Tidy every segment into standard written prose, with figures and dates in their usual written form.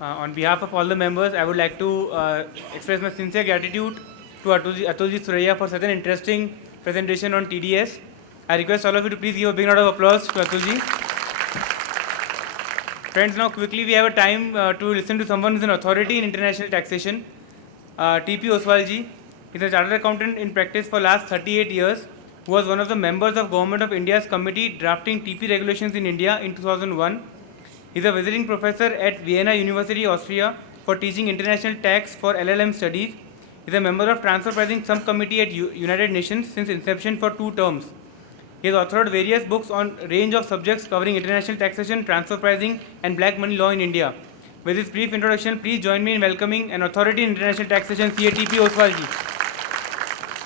On behalf of all the members, I would like to express my sincere gratitude to Atulji Suraiya for such an interesting presentation on TDS. I request all of you to please give a big round of applause to Atulji. Friends, now quickly we have a time to listen to someone who is an authority in international taxation. TP Ostwal ji is a chartered accountant in practice for last 38 years, who was one of the members of Government of India's committee drafting TP regulations in India in 2001. He is a visiting professor at Vienna University, Austria, for teaching international tax for LLM studies. He is a member of Transfer Pricing Subcommittee at United Nations since inception for 2 terms. He has authored various books on a range of subjects covering international taxation, transfer pricing, and black money law in India. With this brief introduction, please join me in welcoming an authority in international taxation, CA T P Ostwal ji.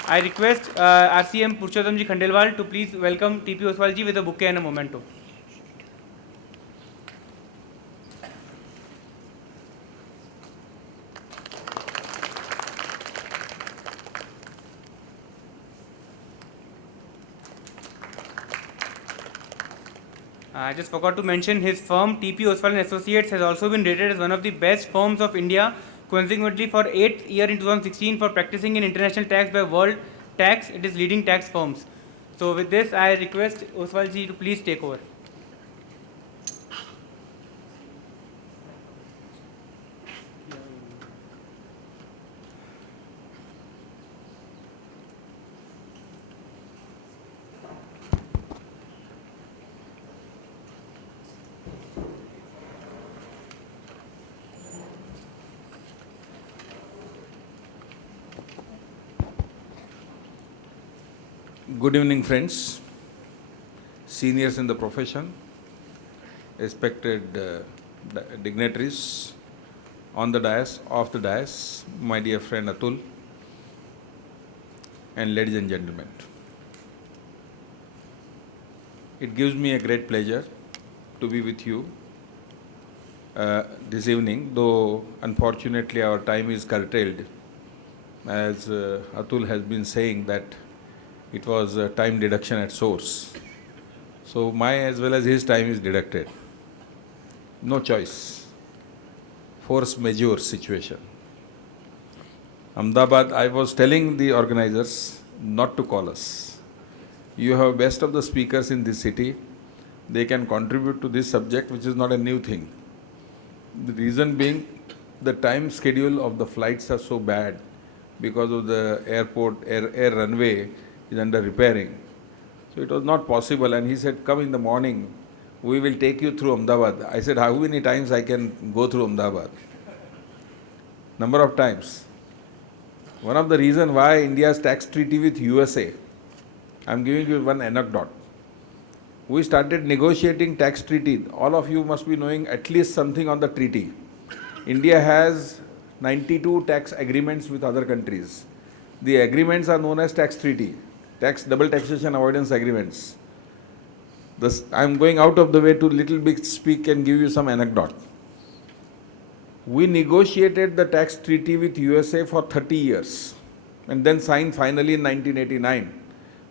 I request RCM Purushottam ji Khandelwal to please welcome TP Ostwal ji with a bouquet and a memento. I just forgot to mention his firm TP Ostwal and Associates has also been rated as one of the best firms of India, consequently for 8th year in 2016 for practicing in international tax by World Tax. It is leading tax firms. So with this, I request Ostwal ji to please take over. Good evening, friends, seniors in the profession, respected dignitaries on the dais, off the dais, my dear friend Atul, and ladies and gentlemen. It gives me a great pleasure to be with you this evening, though unfortunately our time is curtailed, as Atul has been saying that it was time deduction at source. So my as well as his time is deducted. No choice. Force majeure situation. Ahmedabad, I was telling the organizers not to call us. You have best of the speakers in this city. They can contribute to this subject, which is not a new thing. The reason being, the time schedule of the flights are so bad because of the airport, air runway is under repairing. So it was not possible, and he said, come in the morning, we will take you through Ahmedabad. I said, how many times I can go through Ahmedabad? Number of times. One of the reasons why India's tax treaty with USA, I'm giving you one anecdote. We started negotiating tax treaty. All of you must be knowing at least something on the treaty. India has 92 tax agreements with other countries. The agreements are known as tax treaty. Double taxation avoidance agreements. I'm going out of the way to little bit speak and give you some anecdote. We negotiated the tax treaty with USA for 30 years and then signed finally in 1989.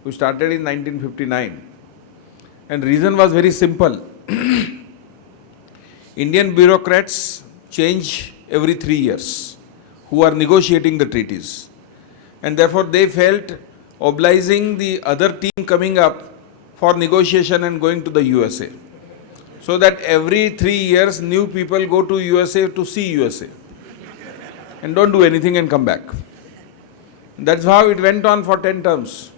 We started in 1959. And reason was very simple. Indian bureaucrats change every 3 years who are negotiating the treaties. And therefore they felt obliging the other team coming up for negotiation and going to the USA. So that every 3 years new people go to USA to see USA and don't do anything and come back. That's how it went on for 10 terms.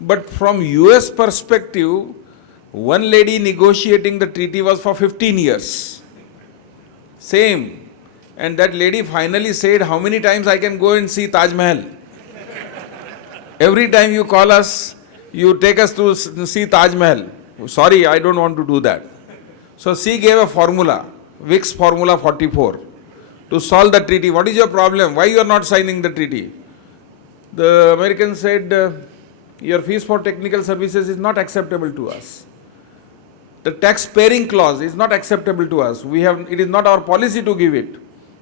But from US perspective, one lady negotiating the treaty was for 15 years. Same. And that lady finally said, how many times I can go and see Taj Mahal? Every time you call us, you take us to see Taj Mahal. Sorry, I don't want to do that. So she gave a formula, WIRC formula 44, to solve the treaty. What is your problem? Why you are not signing the treaty? The Americans said, your fees for technical services is not acceptable to us. The tax sparing clause is not acceptable to us. It is not our policy to give it.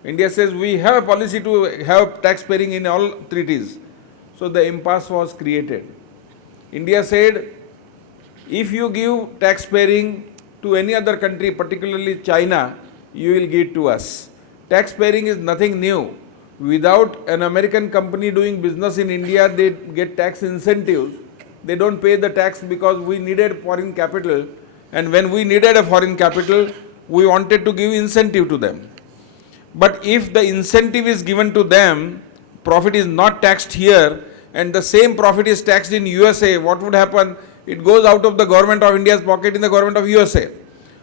India says we have a policy to have tax sparing in all treaties. So the impasse was created. India said, if you give tax sparing to any other country, particularly China, you will give to us. Tax paying is nothing new. Without an American company doing business in India, they get tax incentives. They don't pay the tax because we needed foreign capital, and when we needed a foreign capital, we wanted to give incentive to them. But if the incentive is given to them, profit is not taxed here, and the same profit is taxed in USA, what would happen? It goes out of the government of India's pocket in the government of USA.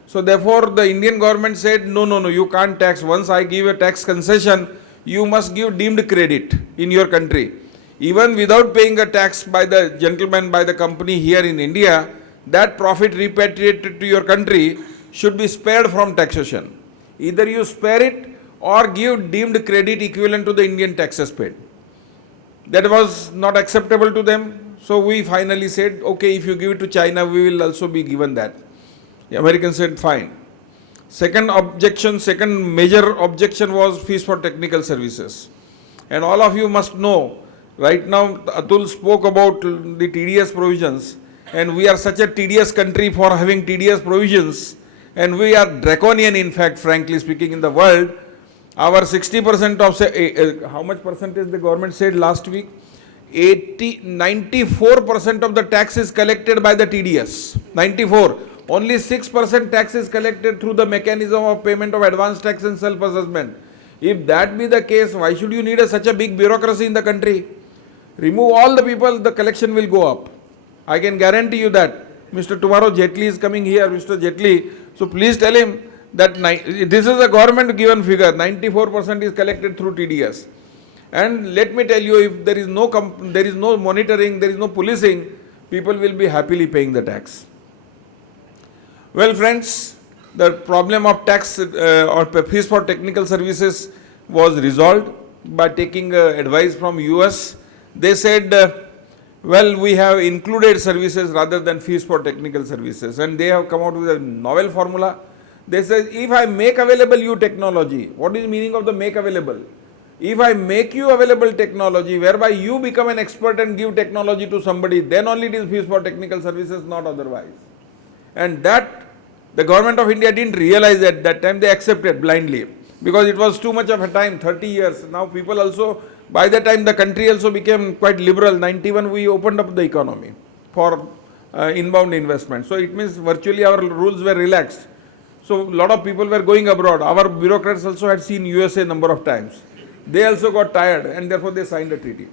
So therefore, the Indian government said, no, you can't tax. Once I give a tax concession, you must give deemed credit in your country. Even without paying a tax by the gentleman, by the company here in India, that profit repatriated to your country should be spared from taxation. Either you spare it or give deemed credit equivalent to the Indian taxes paid. That was not acceptable to them. So we finally said, okay, if you give it to China, we will also be given that. The Americans said, fine. Second major objection was fees for technical services. And all of you must know, right now Atul spoke about the TDS provisions, and we are such a tedious country for having TDS provisions, and we are draconian, in fact, frankly speaking, in the world. Our 60% of, how much percentage the government said last week? 94% of the tax is collected by the TDS. 94. Only 6% tax is collected through the mechanism of payment of advance tax and self-assessment. If that be the case, why should you need such a big bureaucracy in the country? Remove all the people, the collection will go up. I can guarantee you that. Mr. Tomorrow Jetli is coming here, Mr. Jetli. So please tell him that this is a government given figure, 94% is collected through TDS. And let me tell you, if there is no monitoring, there is no policing, people will be happily paying the tax. Well, friends, the problem of tax or fees for technical services was resolved by taking advice from US. They said, well, we have included services rather than fees for technical services, and they have come out with a novel formula. They say, if I make available you technology, what is the meaning of the make available? If I make you available technology whereby you become an expert and give technology to somebody, then only it is fees for technical services, not otherwise. And that the government of India didn't realize at that time, they accepted blindly because it was too much of a time, 30 years. Now people also, by the time the country also became quite liberal, 91 we opened up the economy for inbound investment. So it means virtually our rules were relaxed. So a lot of people were going abroad. Our bureaucrats also had seen USA number of times. They also got tired and therefore they signed a treaty.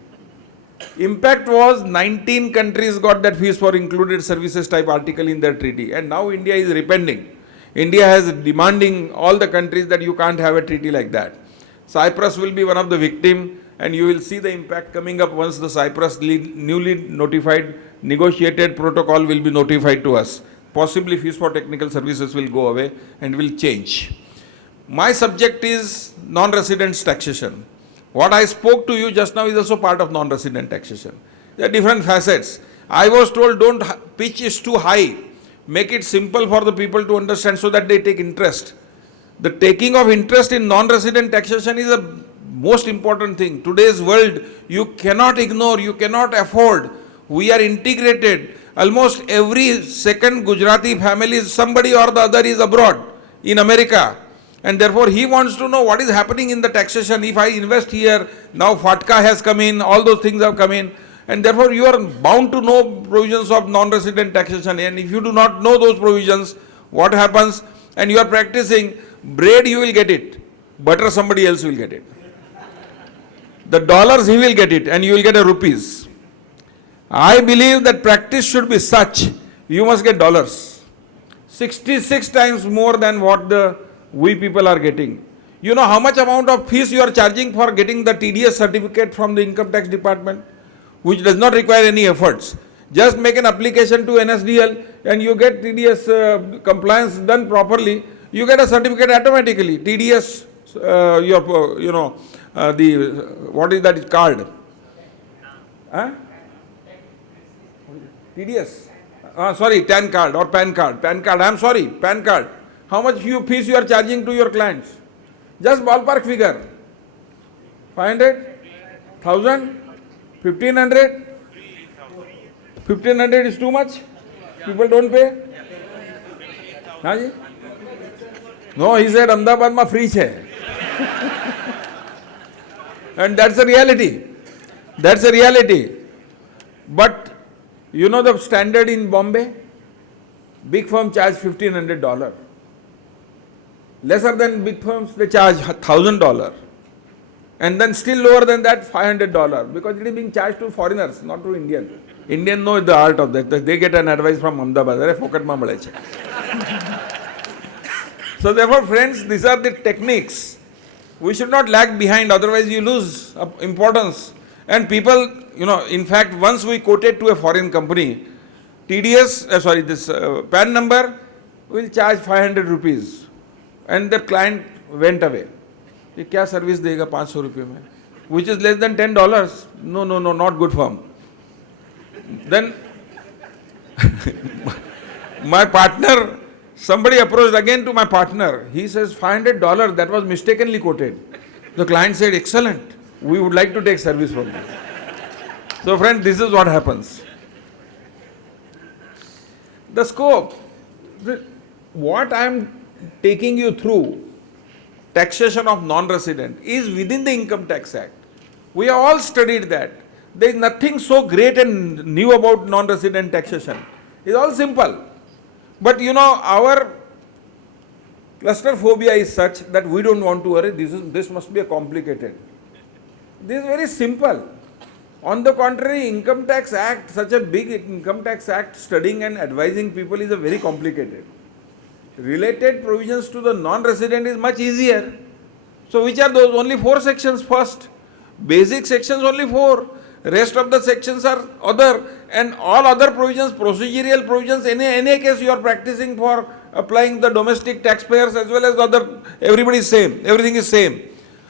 Impact was 19 countries got that fees for included services type article in their treaty, and now India is repenting. India has demanding all the countries that you can't have a treaty like that. Cyprus will be one of the victims, and you will see the impact coming up once the Cyprus newly notified negotiated protocol will be notified to us. Possibly fees for technical services will go away and will change. My subject is non-residents taxation. What I spoke to you just now is also part of non-resident taxation. There are different facets. I was told don't pitch is too high. Make it simple for the people to understand so that they take interest. The taking of interest in non-resident taxation is a most important thing. Today's world, you cannot ignore, you cannot afford. We are integrated. Almost every second Gujarati family, somebody or the other is abroad in America. And therefore, he wants to know what is happening in the taxation. If I invest here, now FATCA has come in, all those things have come in. And therefore, you are bound to know provisions of non-resident taxation. And if you do not know those provisions, what happens? And you are practicing, bread you will get it, butter somebody else will get it. The dollars he will get it and you will get a rupees. I believe that practice should be such, you must get dollars. 66 times more than what we people are getting. You know how much amount of fees you are charging for getting the TDS certificate from the income tax department, which does not require any efforts. Just make an application to NSDL and you get TDS compliance done properly, you get a certificate automatically. TDS, what is that card? Huh? TDS. TAN card or PAN card. PAN card, I'm sorry, PAN card. How much fees you are charging to your clients? Just ballpark figure. 500? 1000? 1500? 1500 is too much? People don't pay? No, he said Ahmedabad ma free che. And that's a reality. That's a reality. But you know the standard in Bombay? Big firm charge $1,500. Lesser than big firms, they charge $1,000. And then still lower than that, $500. Because it is being charged to foreigners, not to Indian. Indian know the art of that. They get an advice from Ahmedabad. So therefore, friends, these are the techniques. We should not lag behind, otherwise you lose importance. And people, you know, in fact, once we quoted to a foreign company, TDS, PAN number will charge 500 rupees. And the client went away. ये क्या service देगा 500 रुपये में, which is less than $10. No, not good firm. Then my partner, somebody approached again to my partner. He says $500, that was mistakenly quoted. The client said, excellent, we would like to take service from you. So friend, this is what happens. The scope, what I am taking you through, taxation of non-resident, is within the Income Tax Act. We have all studied that. There is nothing so great and new about non-resident taxation. It's all simple. But you know, our clusterphobia is such that we don't want to worry, this must be a complicated. This is very simple. On the contrary, Income Tax Act, such a big Income Tax Act, studying and advising people is a very complicated. Related provisions to the non-resident is much easier. So which are those? Only 4 sections first. Basic sections only 4. Rest of the sections are other, and all other provisions, procedural provisions, any case you are practicing for applying the domestic taxpayers as well as other, everybody is same, everything is same.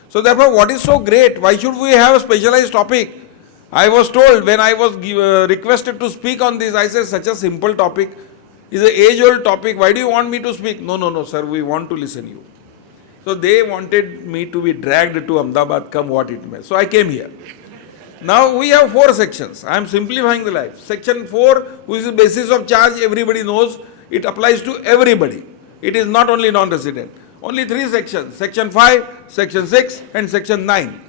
So therefore, what is so great? Why should we have a specialized topic? I was told when I was requested to speak on this, I said such a simple topic, is an age-old topic, why do you want me to speak? No, sir, we want to listen to you. So they wanted me to be dragged to Ahmedabad, come what it may. So I came here. Now we have 4 sections. I am simplifying the life. Section 4, which is the basis of charge, everybody knows, it applies to everybody. It is not only non-resident. Only 3 sections, Section 5, Section 6 and Section 9.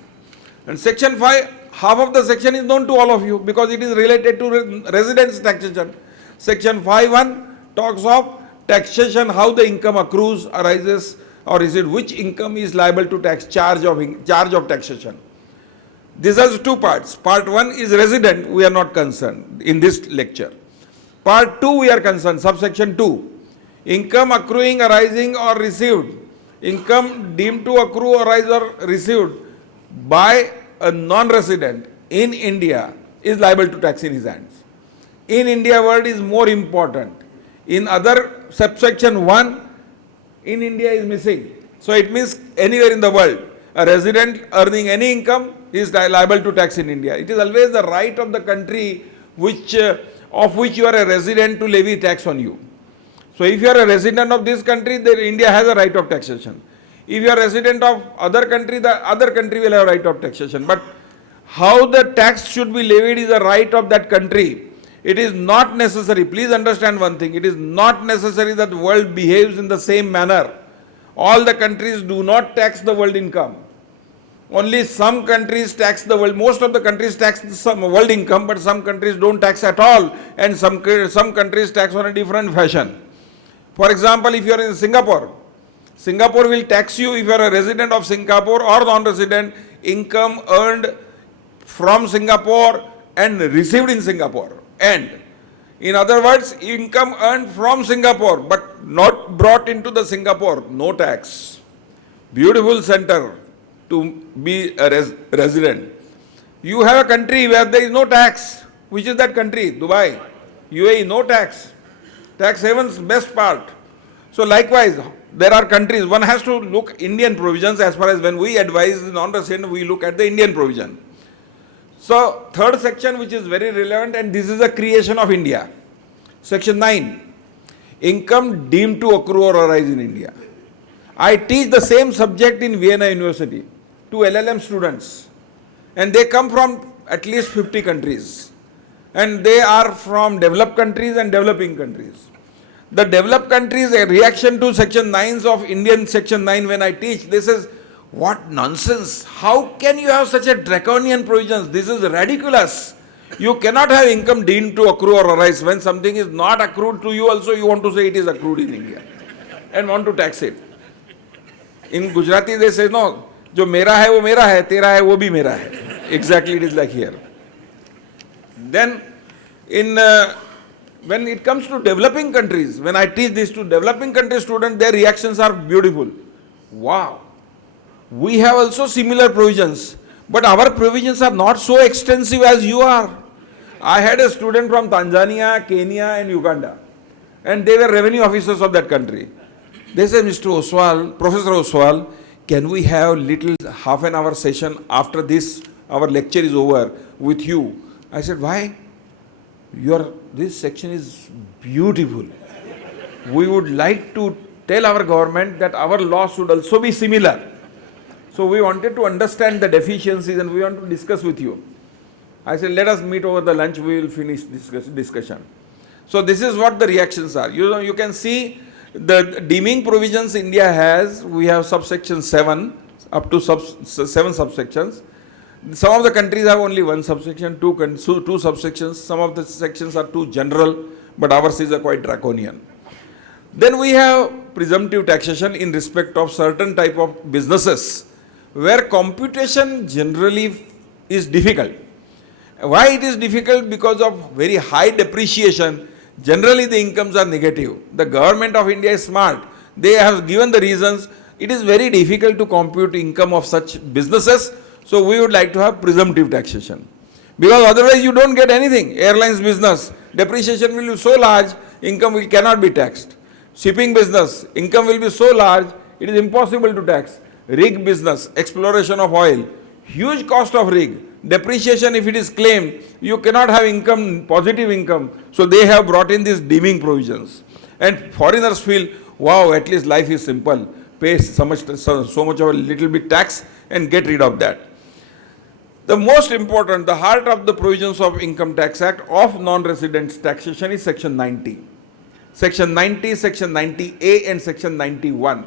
And Section 5, half of the section is known to all of you because it is related to residence taxation. Section 5.1 talks of taxation, how the income accrues, arises or is it, which income is liable to tax, charge of taxation. This has 2 parts. Part 1 is resident, we are not concerned in this lecture. Part 2 we are concerned, subsection 2. Income accruing, arising or received. Income deemed to accrue, arise or received by a non-resident in India is liable to tax in his hands. In India word is more important. In other subsection 1, in India is missing. So it means anywhere in the world, a resident earning any income is liable to tax in India. It is always the right of the country of which you are a resident to levy tax on you. So if you are a resident of this country, then India has a right of taxation. If you are a resident of other country, the other country will have a right of taxation. But how the tax should be levied is a right of that country. It is not necessary, please understand one thing, it is not necessary that the world behaves in the same manner. All the countries do not tax the world income. Only some countries tax the world, most of the countries tax some world income, but some countries don't tax at all, and some countries tax on a different fashion. For example, if you are in Singapore, Singapore will tax you if you are a resident of Singapore or non-resident, income earned from Singapore and received in Singapore. And in other words, income earned from Singapore but not brought into the Singapore, no tax. Beautiful center to be a resident. You have a country where there is no tax. Which is that country? Dubai, UAE, no tax. Tax haven's best part. So likewise, there are countries, one has to look Indian provisions as far as when we advise non-resident, we look at the Indian provision. So third section which is very relevant, and this is a creation of India. Section 9, income deemed to accrue or arise in India. I teach the same subject in Vienna University to LLM students, and they come from at least 50 countries, and they are from developed countries and developing countries. The developed countries, a reaction to Section 9 of Indian Section 9 when I teach, this is what nonsense. How can you have such a draconian provisions? This is ridiculous. You cannot have income deemed to accrue or arise. When something is not accrued to you also, you want to say it is accrued in India and want to tax it. In Gujarati they say, no, jo mera hai wo mera hai, tera hai wo bhi mera hai. Exactly it is like here. Then when it comes to developing countries, when I teach this to developing country students, their reactions are beautiful. Wow. We have also similar provisions, but our provisions are not so extensive as you are. I had a student from Tanzania, Kenya and Uganda, and they were revenue officers of that country. They said, Mr. Ostwal, Professor Ostwal, can we have little half an hour session after this, our lecture is over with you? I said, why? This section is beautiful. We would like to tell our government that our law should also be similar. So we wanted to understand the deficiencies and we want to discuss with you. I said, let us meet over the lunch, we will finish discussion. So this is what the reactions are. You can see the deeming provisions India has. We have subsection 7, up to 7 subsections. Some of the countries have only one subsection, two subsections. Some of the sections are too general, but ours is quite draconian. Then we have presumptive taxation in respect of certain type of businesses, where computation generally is difficult. Why it is difficult? Because of very high depreciation. Generally the incomes are negative. The government of India is smart. They have given the reasons. It is very difficult to compute income of such businesses. So we would like to have presumptive taxation. Because otherwise you don't get anything. Airlines business, depreciation will be so large, income cannot be taxed. Shipping business, income will be so large, it is impossible to tax. Rig business, exploration of oil, huge cost of rig. Depreciation, if it is claimed, you cannot have income, positive income. So they have brought in these deeming provisions. And foreigners feel, wow, at least life is simple. Pay so much of a little bit tax and get rid of that. The most important, the heart of the provisions of Income Tax Act of non-residents taxation is Section 90. Section 90, Section 90A and Section 91.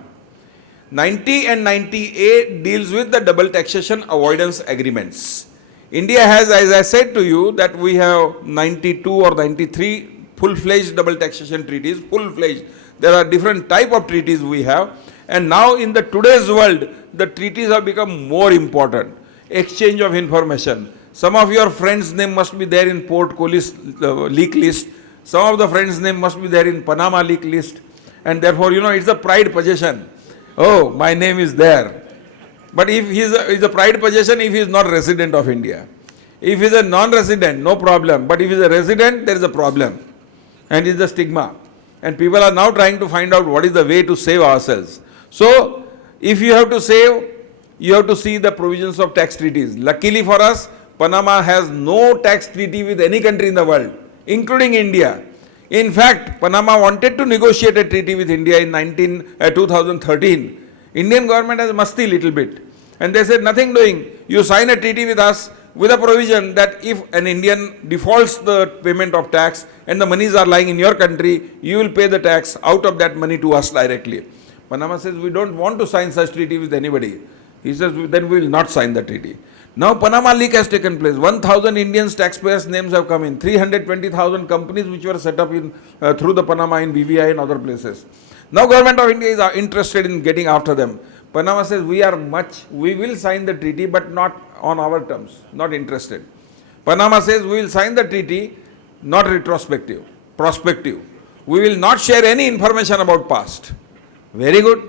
90 and 90A deals with the double taxation avoidance agreements. India has, as I said to you, that we have 92 or 93 full-fledged double taxation treaties, full-fledged. There are different type of treaties we have. And now in the today's world, the treaties have become more important. Exchange of information. Some of your friends' name must be there in Port Colis leak list. Some of the friends' name must be there in Panama leak list. And therefore, it's a pride possession. Oh, my name is there. But if he is a pride possession if he is not resident of India. If he is a non-resident, no problem. But if he is a resident, there is a problem. And it is a stigma. And people are now trying to find out what is the way to save ourselves. So, if you have to save, you have to see the provisions of tax treaties. Luckily for us, Panama has no tax treaty with any country in the world, including India. In fact, Panama wanted to negotiate a treaty with India in 2013. Indian government has masti little bit. And they said, nothing doing. You sign a treaty with us with a provision that if an Indian defaults the payment of tax and the monies are lying in your country, you will pay the tax out of that money to us directly. Panama says, we don't want to sign such treaty with anybody. He says, then we will not sign the treaty. Now Panama leak has taken place. 1,000 Indians taxpayers' names have come in. 320,000 companies which were set up through the Panama in BVI and other places. Now government of India is interested in getting after them. Panama says, we will sign the treaty but not on our terms, not interested. Panama says, we will sign the treaty, not retrospective, prospective. We will not share any information about past. Very good.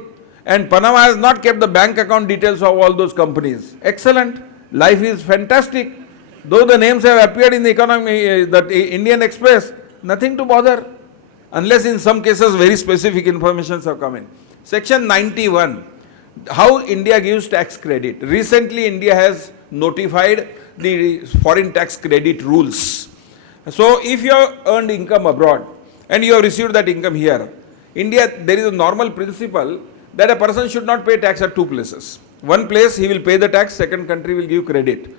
And Panama has not kept the bank account details of all those companies. Excellent. Life is fantastic. Though the names have appeared in the economy, the Indian Express, nothing to bother. Unless in some cases very specific information have come in. Section 91, how India gives tax credit. Recently India has notified the foreign tax credit rules. So if you have earned income abroad and you have received that income here, India, there is a normal principle that a person should not pay tax at two places. One place he will pay the tax, second country will give credit.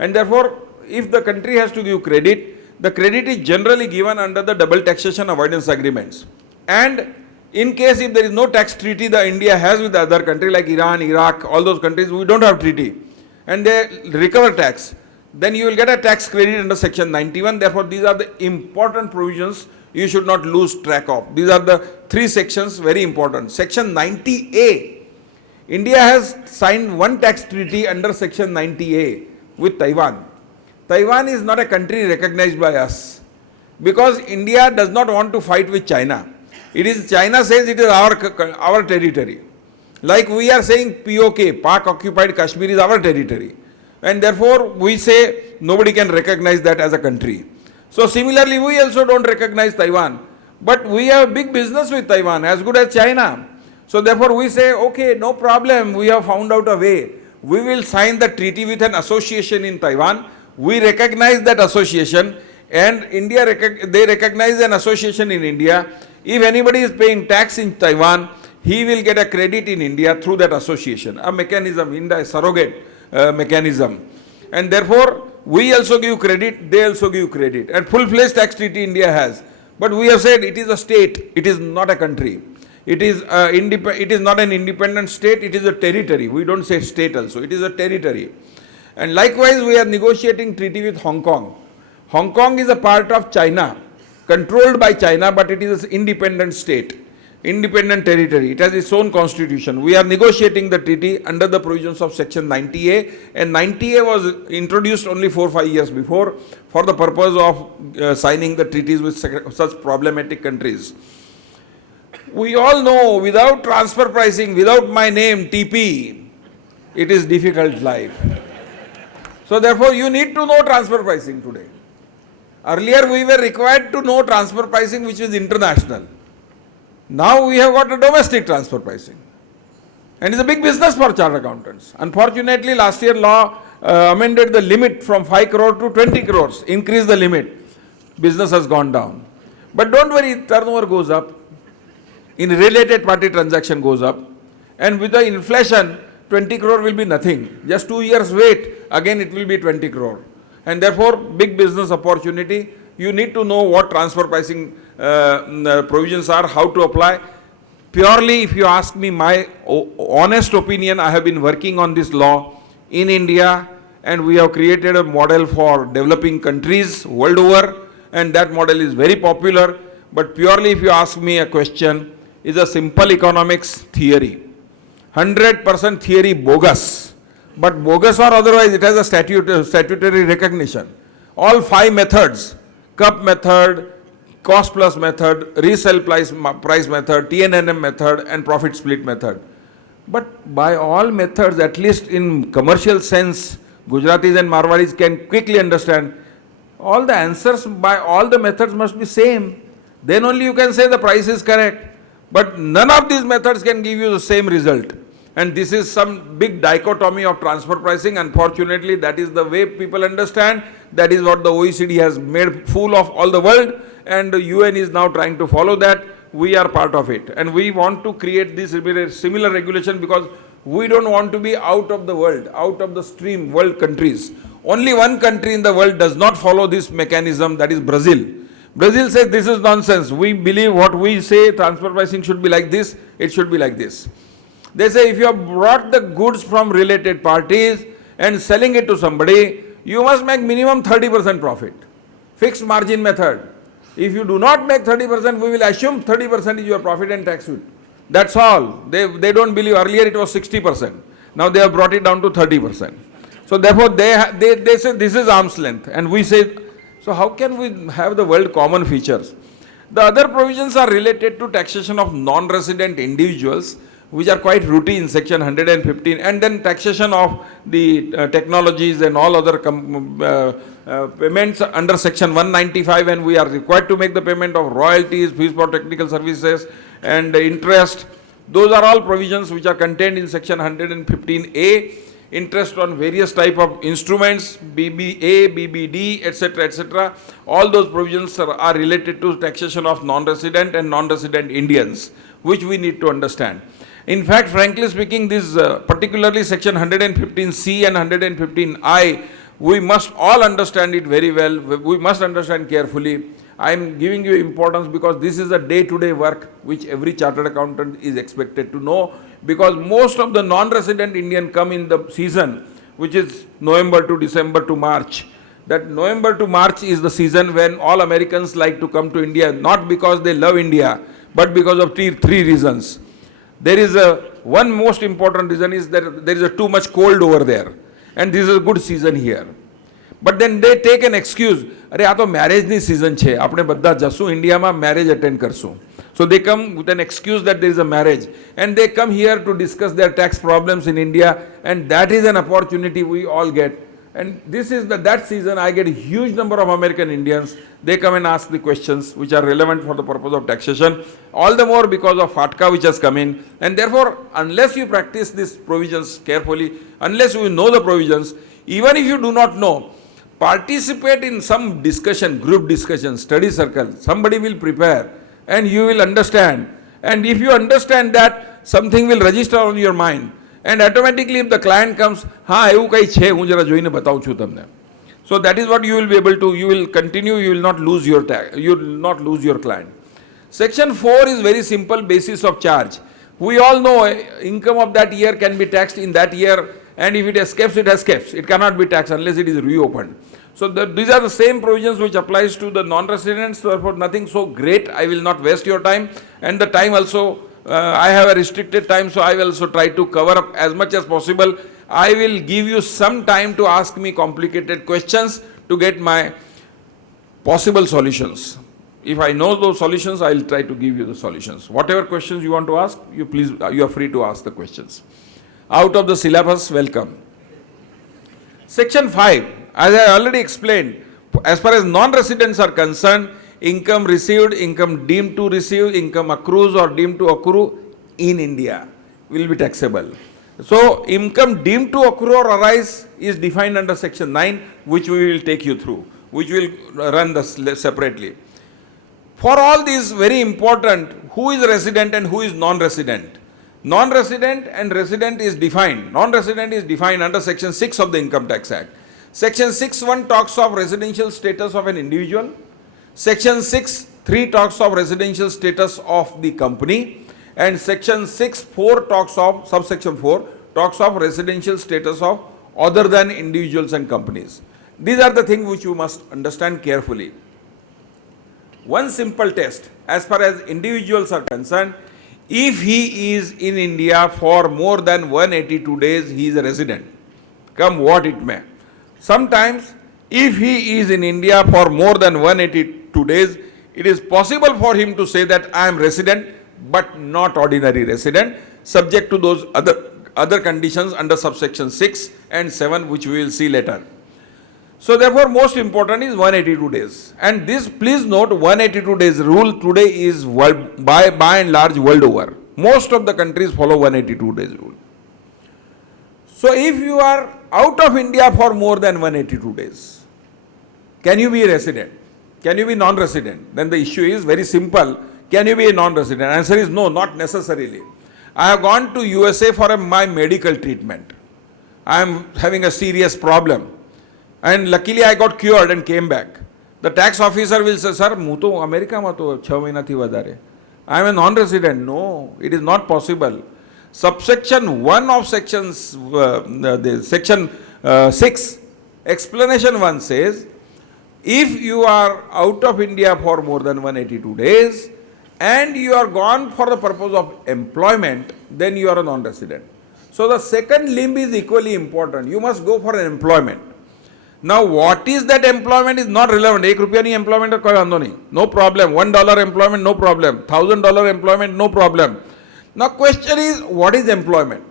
And therefore, if the country has to give credit, the credit is generally given under the double taxation avoidance agreements. And in case if there is no tax treaty the India has with the other country like Iran, Iraq, all those countries, we don't have treaty, and they recover tax, then you will get a tax credit under section 91. Therefore, these are the important provisions you should not lose track of. These are the three sections, very important. Section 90A, India has signed one tax treaty under section 90A with Taiwan. Taiwan is not a country recognized by us because India does not want to fight with China. It is China says it is our territory. Like we are saying POK, Pak occupied Kashmir is our territory. And therefore, we say nobody can recognize that as a country. So similarly, we also don't recognize Taiwan. But we have big business with Taiwan, as good as China. So therefore, we say, okay, no problem, we have found out a way. We will sign the treaty with an association in Taiwan. We recognize that association, and they recognize an association in India. If anybody is paying tax in Taiwan, he will get a credit in India through that association, a mechanism, a surrogate mechanism. And therefore, we also give credit, they also give credit. And full-fledged tax treaty India has. But we have said it is a state, it is not a country. It is not an independent state, it is a territory. We don't say state also, it is a territory. And likewise, we are negotiating treaty with Hong Kong. Hong Kong is a part of China, controlled by China, but it is an independent state, independent territory. It has its own constitution. We are negotiating the treaty under the provisions of section 90A, and 90A was introduced only 4 or 5 years before for the purpose of signing the treaties with such problematic countries. We all know without transfer pricing, without my name TP, it is difficult life. So therefore, you need to know transfer pricing today. Earlier we were required to know transfer pricing which is international. Now we have got a domestic transfer pricing. And it's a big business for chartered accountants. Unfortunately, last year law amended the limit from 5 crore to 20 crores, increased the limit. Business has gone down. But don't worry, turnover goes up. In related party transaction goes up. And with the inflation, 20 crore will be nothing. Just 2 years wait, again it will be 20 crore. And therefore, big business opportunity. You need to know what transfer pricing provisions are, how to apply. Purely, if you ask me my honest opinion, I have been working on this law in India, and we have created a model for developing countries world over, and that model is very popular. But purely, if you ask me a question, is a simple economics theory. 100% theory bogus. But bogus or otherwise, it has a statutory recognition. All 5 methods, cup method, cost plus method, resale price method, TNNM method, and profit split method. But by all methods, at least in commercial sense, Gujaratis and Marwadis can quickly understand, all the answers by all the methods must be same. Then only you can say the price is correct. But none of these methods can give you the same result. And this is some big dichotomy of transfer pricing. Unfortunately, that is the way people understand. That is what the OECD has made fool of all the world. And the UN is now trying to follow that. We are part of it. And we want to create this similar regulation because we don't want to be out of the world, out of the stream world countries. Only one country in the world does not follow this mechanism, that is Brazil. Brazil says this is nonsense. We believe what we say, transfer pricing should be like this, it should be like this. They say if you have brought the goods from related parties and selling it to somebody, you must make minimum 30% profit. Fixed margin method. If you do not make 30%, we will assume 30% is your profit and tax it. That's all. They don't believe. Earlier it was 60%. Now they have brought it down to 30%. So therefore they say this is arm's length. And we say, so how can we have the world common features? The other provisions are related to taxation of non-resident individuals, which are quite routine, section 115, and then taxation of the technologies and all other payments under section 195, and we are required to make the payment of royalties, fees for technical services, and interest. Those are all provisions which are contained in section 115A, interest on various type of instruments, BBA, BBD, etc. All those provisions are related to taxation of non-resident and non-resident Indians, which we need to understand. In fact, frankly speaking, this particularly section 115C and 115I, we must all understand it very well. We must understand carefully. I am giving you importance because this is a day-to-day work which every chartered accountant is expected to know, because most of the non-resident Indian come in the season which is November to December to March. That November to March is the season when all Americans like to come to India, not because they love India, but because of three reasons. There is one most important reason is that there is too much cold over there, and this is a good season here. But then they take an excuse, અરે આ તો મેરેજની season છે, આપણે બધા જશું ઇન્ડિયામાં marriage attend કરશું. So they come with an excuse that there is a marriage, and they come here to discuss their tax problems in India, and that is an opportunity we all get. And this is that season I get a huge number of American Indians. They come and ask the questions which are relevant for the purpose of taxation, all the more because of FATCA which has come in. And therefore, unless you practice these provisions carefully, unless you know the provisions, even if you do not know, participate in some discussion, group discussion, study circle. Somebody will prepare and you will understand. And if you understand that, something will register on your mind. And automatically if the client comes, હા એવું કંઈ છે હું જરા જોઈને બતાવું છું તમને. So that is what you will be able to, you will continue, you will not lose your you will not lose your client. Section 4 is very simple, basis of charge. We all know income of that year can be taxed in that year, and if it escapes, it escapes. It cannot be taxed unless it is reopened. So these are the same provisions which applies to the non-residents, therefore nothing so great. I will not waste your time, and the time also, I have a restricted time, so I will also try to cover up as much as possible. I will give you some time to ask me complicated questions to get my possible solutions. If I know those solutions, I will try to give you the solutions. Whatever questions you want to ask, you are free to ask the questions. Out of the syllabus, welcome. Section 5, as I already explained, as far as non-residents are concerned, income received, income deemed to receive, income accrues or deemed to accrue in India will be taxable. So, income deemed to accrue or arise is defined under section 9, which we will take you through, which will run separately. For all these, very important, who is resident and who is non-resident. Non-resident and resident is defined. Non-resident is defined under section 6 of the Income Tax Act. Section 6.1 talks of residential status of an individual. Section 6.3 talks of residential status of the company, and section 6.4 talks of, subsection 4, talks of residential status of other than individuals and companies. These are the things which you must understand carefully. One simple test, as far as individuals are concerned, if he is in India for more than 182 days, he is a resident, come what it may. Sometimes, if he is in India for more than 182 days, it is possible for him to say that I am resident but not ordinary resident, subject to those other conditions under subsection 6 and 7, which we will see later. So therefore, most important is 182 days. And this, please note, 182 days rule today is by and large world over. Most of the countries follow 182 days rule. So if you are out of India for more than 182 days, can you be a resident? Can you be non-resident? Then the issue is very simple. Can you be a non-resident? Answer is no, not necessarily. I have gone to USA for my medical treatment. I am having a serious problem. And luckily I got cured and came back. The tax officer will say, sir, હું તો અમેરિકામાં તો 6 મહિનાથી વધારે. I am a non-resident. No, it is not possible. Subsection 1 of section 6, explanation 1 says, if you are out of India for more than 182 days and you are gone for the purpose of employment, then you are a non-resident. So the second limb is equally important. You must go for an employment. Now what is that employment is not relevant. ₹1 employment or koi vandho nahi. No problem. $1 employment, no problem. $1,000 employment, no problem. Now question is, what is employment?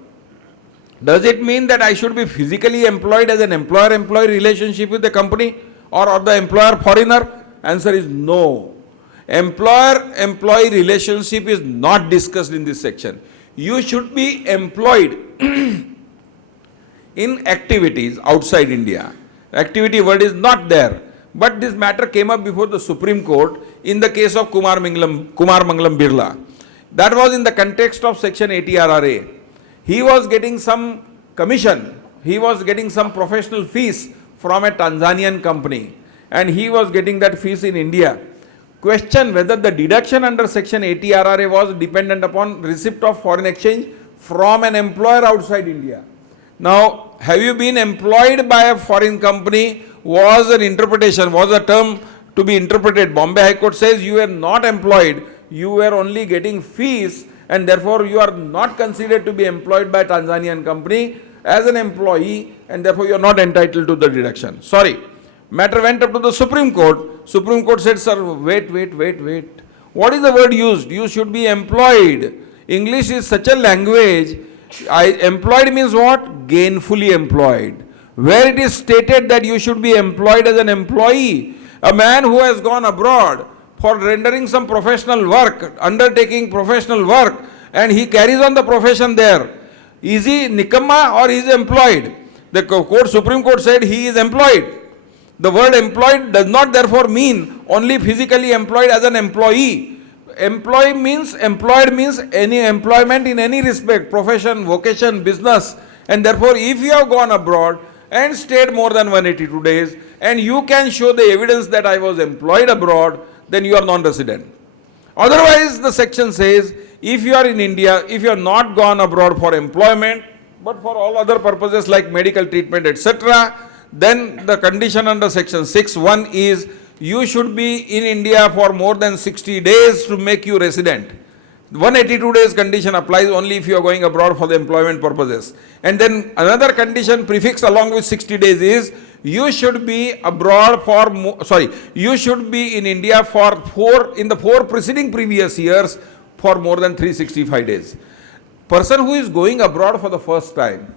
Does it mean that I should be physically employed as an employer-employee relationship with the company or the employer foreigner? Answer is no. Employer-employee relationship is not discussed in this section. You should be employed in activities outside India. Activity word is not there. But this matter came up before the Supreme Court in the case of Kumar Mangalam Birla. That was in the context of section 80 RRA. He was getting some commission. He was getting some professional fees from a Tanzanian company. And he was getting that fees in India. question whether the deduction under section 80 RRA was dependent upon receipt of foreign exchange from an employer outside India. Now, have you been employed by a foreign company was an interpretation, was a term to be interpreted. Bombay High Court says you were not employed, you were only getting fees, and therefore you are not considered to be employed by a Tanzanian company as an employee, and therefore you are not entitled to the deduction. Sorry. Matter went up to the Supreme Court. Supreme Court said, sir, wait. What is the word used? You should be employed. English is such a language. Employed means what? Gainfully employed. Where it is stated that you should be employed as an employee. A man who has gone abroad for rendering some professional work, undertaking professional work, and he carries on the profession there. Is he nikamma or is he employed? The Supreme Court said he is employed. The word employed does not therefore mean only physically employed as an employee. Employed means any employment in any respect, profession, vocation, business. And therefore, if you have gone abroad and stayed more than 182 days and you can show the evidence that I was employed abroad, then you are non-resident. Otherwise, the section says, if you are in India, if you have not gone abroad for employment, but for all other purposes like medical treatment, etc., then the condition under section 6(1) is you should be in India for more than 60 days to make you resident. 182 days condition applies only if you are going abroad for the employment purposes. And then another condition prefixed along with 60 days is you should be abroad for, you should be in India in the 4 preceding previous years for more than 365 days. Person who is going abroad for the first time,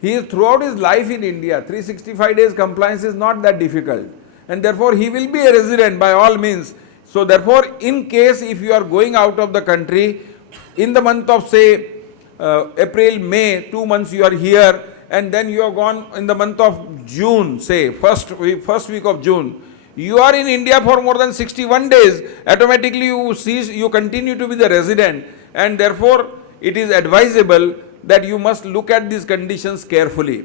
he is throughout his life in India, 365 days compliance is not that difficult, and therefore he will be a resident by all means. So therefore, in case if you are going out of the country in the month of say April, May, 2 months you are here, and then you have gone in the month of June, say first week of June, you are in India for more than 61 days, automatically you continue to be the resident, and therefore it is advisable that you must look at these conditions carefully.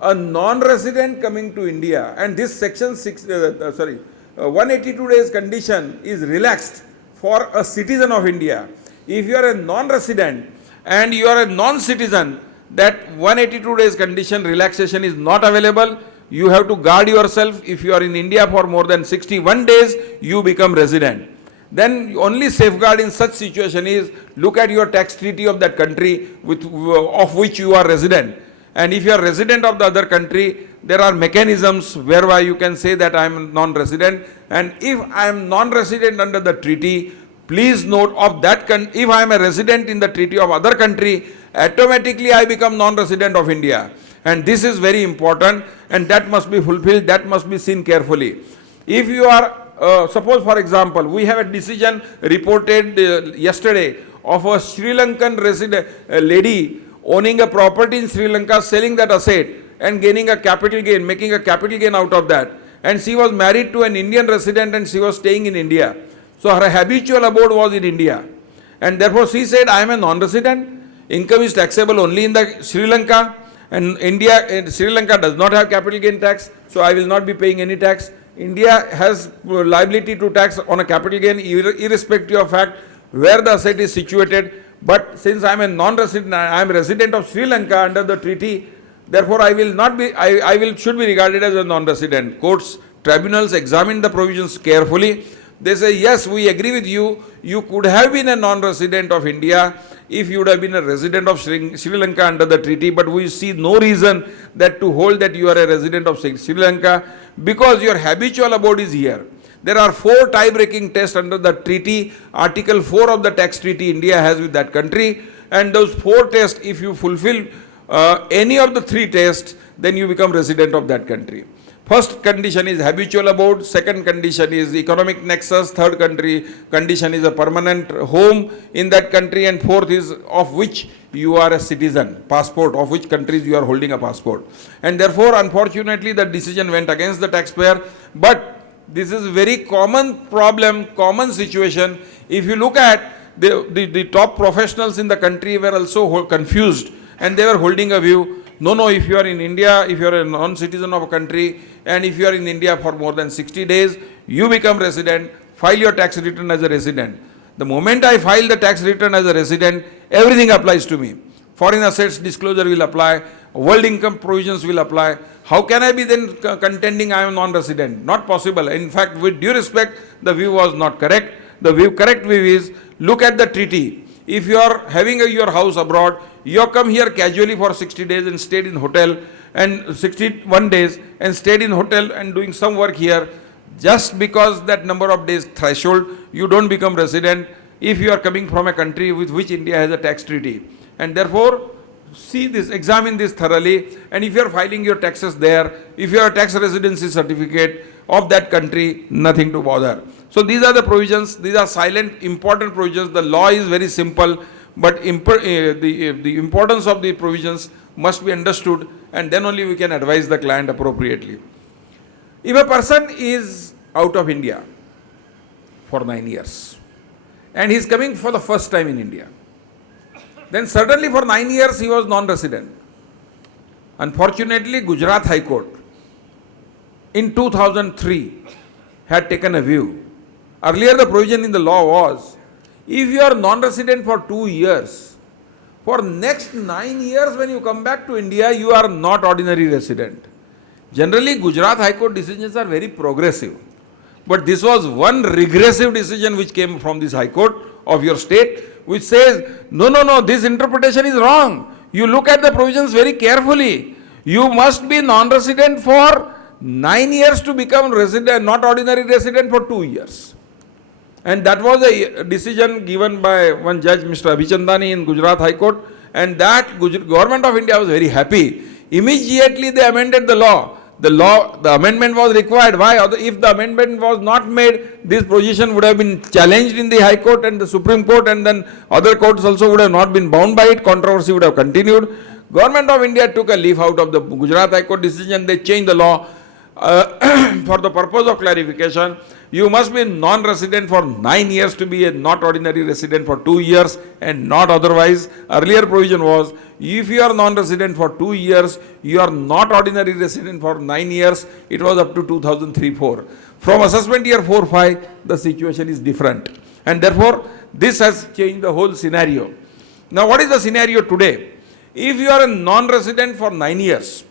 A non-resident coming to India, and this section 182 days condition is relaxed for a citizen of India. If you are a non-resident and you are a non-citizen, that 182 days condition relaxation is not available. You have to guard yourself. If you are in India for more than 61 days, you become resident. Then only safeguard in such situation is look at your tax treaty of that country of which you are resident. And if you are resident of the other country, there are mechanisms whereby you can say that I am non-resident. And if I am non-resident under the treaty, please note of that, if I am a resident in the treaty of other country, automatically I become non-resident of India. And this is very important, and that must be fulfilled, that must be seen carefully. If you are suppose for example, we have a decision reported yesterday of a Sri Lankan resident, lady owning a property in Sri Lanka, selling that asset and gaining a capital gain, making a capital gain out of that. And she was married to an Indian resident and she was staying in India. So her habitual abode was in India. And therefore she said, I am a non-resident, income is taxable only in the Sri Lanka, and Sri Lanka does not have capital gain tax, so I will not be paying any tax. India has liability to tax on a capital gain irrespective of fact where the asset is situated. But since I am a non-resident, I am a resident of Sri Lanka under the treaty, therefore I will not be, should be regarded as a non-resident. Courts, tribunals examine the provisions carefully. They say, yes, we agree with you, you could have been a non-resident of India if you would have been a resident of Sri Lanka under the treaty, but we see no reason that to hold that you are a resident of Sri Lanka because your habitual abode is here. There are 4 tie-breaking tests under the treaty, Article 4 of the tax treaty India has with that country, and those 4 tests, if you fulfill any of the 3 tests, then you become resident of that country. First condition is habitual abode, second condition is economic nexus, third condition is a permanent home in that country, and fourth is of which you are a citizen, passport, of which countries you are holding a passport. And therefore, unfortunately, the decision went against the taxpayer, but this is a very common problem, common situation. If you look at the top professionals in the country were also confused, and they were holding a view, no, if you are in India, if you are a non-citizen of a country, and if you are in India for more than 60 days, you become resident. file your tax return as a resident. The moment I file the tax return as a resident, everything applies to me. Foreign assets disclosure will apply, world income provisions will apply. How can I be then contending I am non-resident? Not possible. In fact, with due respect, the view was not correct. The correct view is, look at the treaty. If you are having your house abroad, you have come here casually for 60 days and stayed in hotel, and 61 days and stayed in hotel and doing some work here, just because that number of days threshold, you don't become resident if you are coming from a country with which India has a tax treaty. And therefore, see this, examine this thoroughly, and if you are filing your taxes there, if you have a tax residency certificate of that country, nothing to bother. So these are the provisions, these are silent important provisions. The law is very simple, but the importance of the provisions must be understood, and then only we can advise the client appropriately. If a person is out of India for 9 years and he is coming for the first time in India, then certainly for 9 years he was non-resident. Unfortunately, Gujarat High Court in 2003 had taken a view. Earlier the provision in the law was, if you are non-resident for 2 years, for next 9 years when you come back to India, you are not ordinary resident. Generally, Gujarat High Court decisions are very progressive. But this was one regressive decision which came from this High Court of your state, which says, no, this interpretation is wrong. You look at the provisions very carefully. You must be non-resident for 9 years to become resident, not ordinary resident for 2 years. And that was a decision given by one judge, Mr. Abhichandani in Gujarat High Court, and that government of India was very happy. Immediately they amended the law. The amendment was required. Why? If the amendment was not made, this position would have been challenged in the High Court and the Supreme Court, and then other courts also would have not been bound by it. Controversy would have continued. Government of India took a leaf out of the Gujarat High Court decision. They changed the law for the purpose of clarification. You must be non-resident for 9 years to be a not ordinary resident for 2 years and not otherwise. Earlier provision was, if you are non-resident for 2 years, you are not ordinary resident for 9 years. It was up to 2003-4. From assessment year 4-5, the situation is different. And therefore, this has changed the whole scenario. Now, what is the scenario today? If you are a non-resident for 9 years,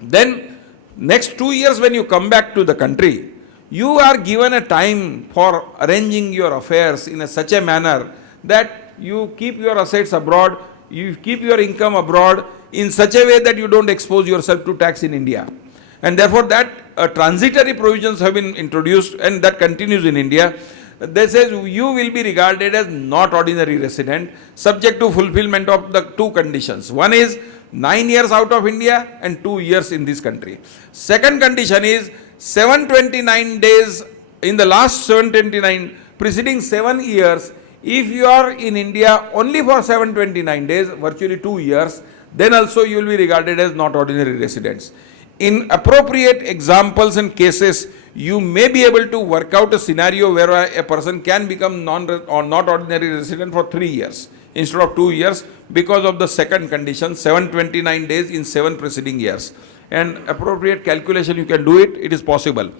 then next 2 years when you come back to the country, you are given a time for arranging your affairs in such a manner that you keep your assets abroad, you keep your income abroad in such a way that you don't expose yourself to tax in India. And therefore that transitory provisions have been introduced, and that continues in India. They says you will be regarded as not ordinary resident subject to fulfillment of the two conditions. One is 9 years out of India and 2 years in this country. Second condition is 729 days in the last 729 preceding 7 years. If you are in India only for 729 days, virtually 2 years, then also you will be regarded as not ordinary residents. In appropriate examples and cases, you may be able to work out a scenario where a person can become not ordinary resident for 3 years instead of 2 years because of the second condition, 729 days in 7 preceding years. And appropriate calculation, you can do it, it is possible.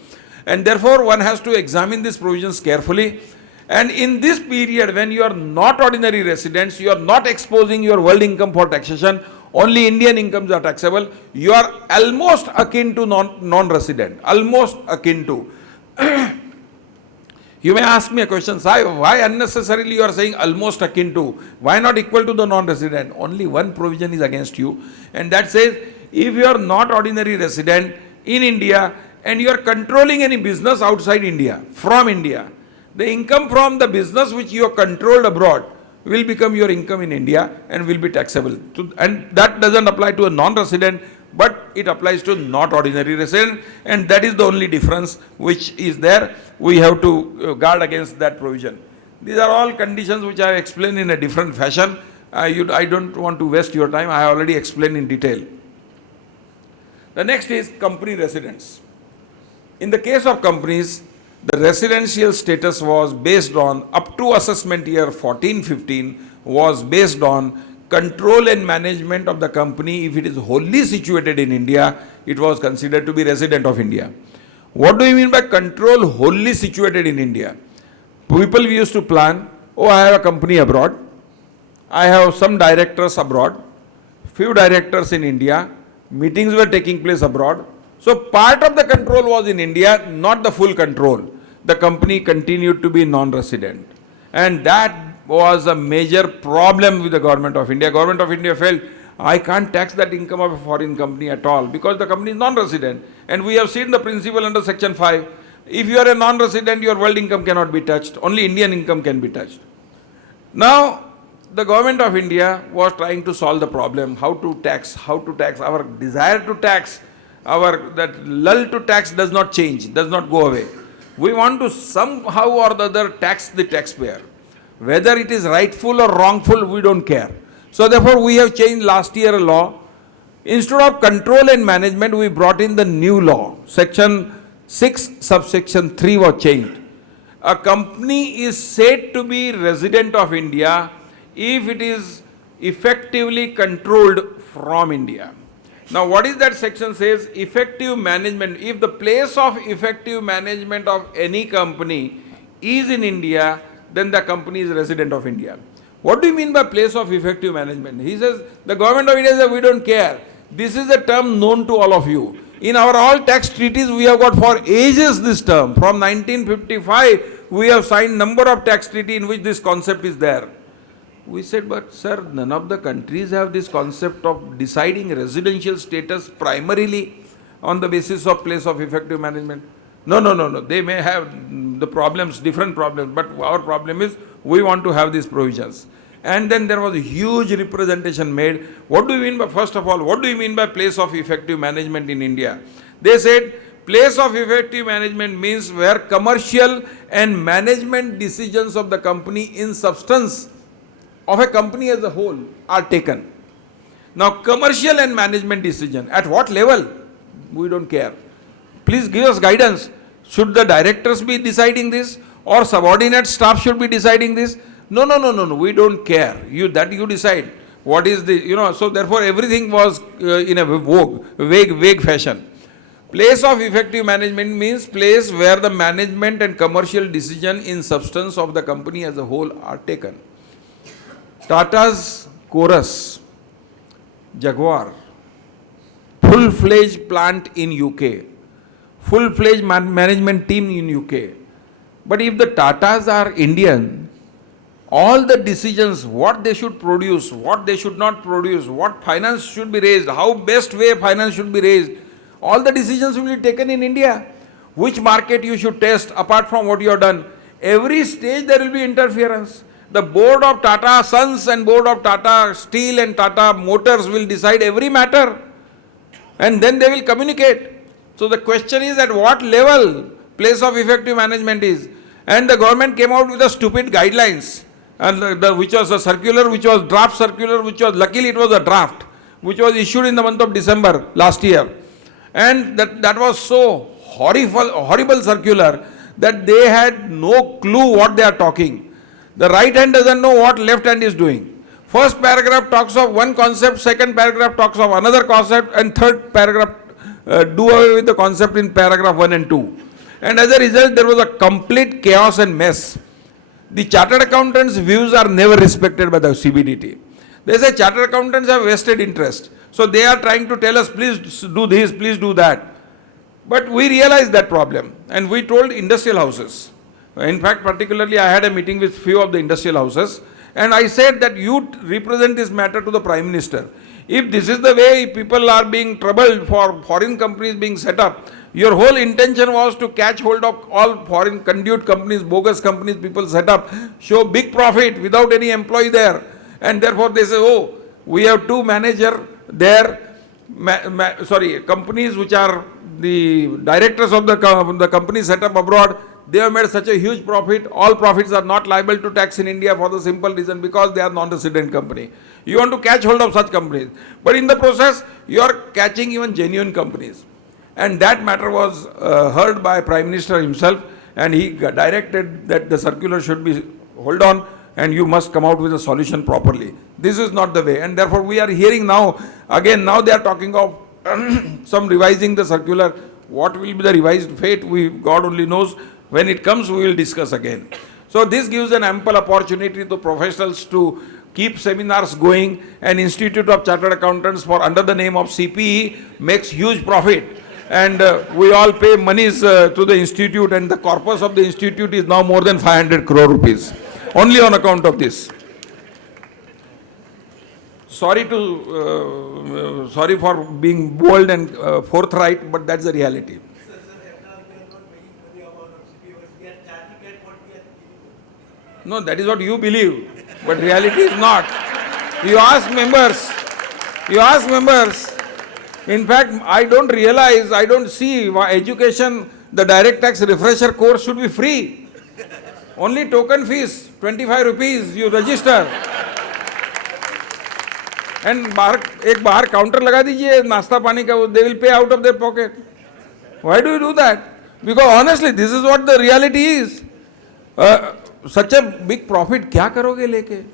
And therefore, one has to examine these provisions carefully. And in this period, when you are not ordinary residents, you are not exposing your world income for taxation, only Indian incomes are taxable, you are almost akin to non-resident, almost akin to. You may ask me a question, why unnecessarily you are saying almost akin to? Why not equal to the non-resident? Only one provision is against you, and that says, if you are not ordinary resident in India and you are controlling any business outside India, from India, the income from the business which you have controlled abroad will become your income in India and will be taxable. And that doesn't apply to a non-resident, but it applies to not ordinary resident, and that is the only difference which is there. We have to guard against that provision. These are all conditions which I have explained in a different fashion. I don't want to waste your time. I have already explained in detail. The next is company residence. In the case of companies, the residential status was based on, up to assessment year 14-15, was based on control and management of the company. If it is wholly situated in India, it was considered to be resident of India. What do you mean by control wholly situated in India? People we used to plan, oh, I have a company abroad, I have some directors abroad, few directors in India, meetings were taking place abroad. So part of the control was in India, not the full control. The company continued to be non-resident. And that was a major problem with the government of India. Government of India felt, I can't tax that income of a foreign company at all because the company is non-resident. And we have seen the principle under Section 5. If you are a non-resident, your world income cannot be touched. Only Indian income can be touched. Now, the government of India was trying to solve the problem, how to tax. Our desire to tax, that lull to tax does not change, does not go away. We want to somehow or the other tax the taxpayer. Whether it is rightful or wrongful, we don't care. So therefore, we have changed last year a law. Instead of control and management, we brought in the new law. Section 6, subsection 3 was changed. A company is said to be resident of India if it is effectively controlled from India. Now what is that section says? Effective management. If the place of effective management of any company is in India, then the company is resident of India. What do you mean by place of effective management? He says, the government of India says, we don't care. This is a term known to all of you. In our all tax treaties, we have got for ages this term. From 1955, we have signed number of tax treaties in which this concept is there. We said, but sir, none of the countries have this concept of deciding residential status primarily on the basis of place of effective management. No. They may have the problems, different problems, but our problem is we want to have these provisions. And then there was a huge representation made. What do you mean by, first of all, what do you mean by place of effective management in India? They said, place of effective management means where commercial and management decisions of the company in substance of a company as a whole are taken. Now, commercial and management decision, at what level? We don't care. Please give us guidance. Should the directors be deciding this or subordinate staff should be deciding this? No, we don't care. You decide. What is the, so therefore everything was in a vague fashion. Place of effective management means place where the management and commercial decision in substance of the company as a whole are taken. Tata's Chorus, Jaguar, full-fledged plant in UK, full-fledged management team in UK. But if the Tatas are Indian, all the decisions, what they should produce, what they should not produce, what finance should be raised, how best way finance should be raised, all the decisions will be taken in India. Which market you should test apart from what you have done. Every stage there will be interference. The board of Tata Sons and board of Tata Steel and Tata Motors will decide every matter. And then they will communicate. So the question is at what level place of effective management is. And the government came out with a stupid guidelines. And which was a circular, which was draft circular, which was, luckily it was a draft, which was issued in the month of December last year. And that was so horrible circular that they had no clue what they are talking. The right hand doesn't know what left hand is doing. First paragraph talks of one concept, second paragraph talks of another concept, and third paragraph do away with the concept in paragraph 1 and 2. And as a result, there was a complete chaos and mess. The chartered accountants' views are never respected by the CBDT. They say chartered accountants have vested interest. So they are trying to tell us, please do this, please do that. But we realized that problem and we told industrial houses. In fact, particularly I had a meeting with few of the industrial houses and I said that you represent this matter to the Prime Minister. If this is the way people are being troubled for foreign companies being set up, your whole intention was to catch hold of all foreign conduit companies, bogus companies people set up, show big profit without any employee there. And therefore they say, oh, we have two managers there, companies which are the directors of the company set up abroad, they have made such a huge profit, all profits are not liable to tax in India for the simple reason because they are non-resident company. You want to catch hold of such companies. But in the process, you are catching even genuine companies. And that matter was heard by Prime Minister himself and he directed that the circular should be hold on and you must come out with a solution properly. This is not the way and therefore we are hearing now, again now they are talking of some revising the circular. What will be the revised fate? God only knows. When it comes, we will discuss again. So this gives an ample opportunity to professionals to keep seminars going, and Institute of Chartered Accountants for under the name of CPE makes huge profit. And we all pay monies to the institute, and the corpus of the institute is now more than 500 crore rupees, only on account of this. Sorry for being bold and forthright, but that's the reality. No, that is what you believe, but reality is not. You ask members. In fact, I don't realize, I don't see why education, the direct tax refresher course should be free. Only token fees, 25 rupees, you register. And एक बाहर counter लगा दीजिए नाश्ता पानी का, they will pay out of their pocket. Why do you do that? Because honestly, this is what the reality is. Such a big profit, क्या करोगे लेके?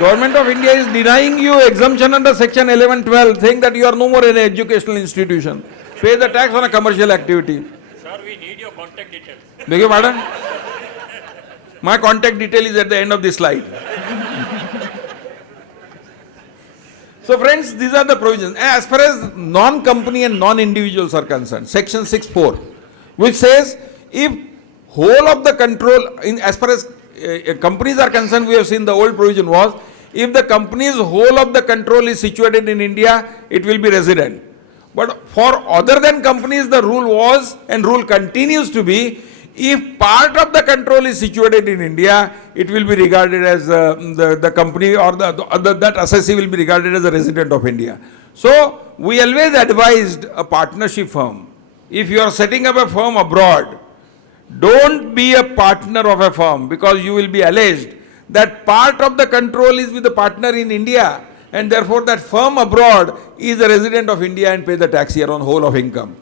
Government of India is denying you exemption under section 11-12, saying that you are no more an educational institution. Pay the tax on a commercial activity. Sir, we need your contact details. Beg your pardon? My contact detail is at the end of this slide. So friends, these are the provisions. As far as non-company and non-individuals are concerned, section 6(4), which says if whole of the control, as far as companies are concerned, we have seen the old provision was, if the company's whole of the control is situated in India, it will be resident. But for other than companies, the rule was, and rule continues to be, if part of the control is situated in India, it will be regarded as the company or that assessee will be regarded as a resident of India. So we always advised a partnership firm, if you are setting up a firm abroad, don't be a partner of a firm, because you will be alleged that part of the control is with the partner in India, and therefore that firm abroad is a resident of India and pay the tax here on whole of income.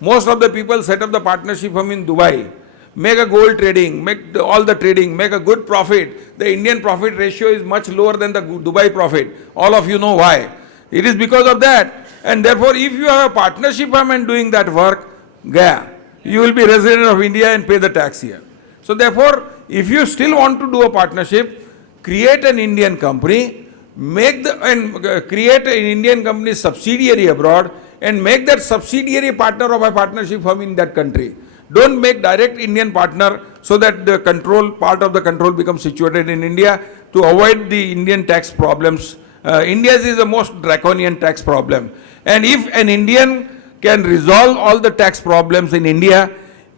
Most of the people set up the partnership firm in Dubai, make a gold trading, make all the trading, make a good profit. The Indian profit ratio is much lower than the Dubai profit. All of you know why. It is because of that. And therefore, if you have a partnership firm and doing that work, you will be resident of India and pay the tax here. So therefore, if you still want to do a partnership, create an Indian company, create an Indian company subsidiary abroad, and make that subsidiary partner of a partnership firm in that country. Don't make direct Indian partner so that the control, part of the control becomes situated in India to avoid the Indian tax problems. India's is the most draconian tax problem. And if an Indian can resolve all the tax problems in India,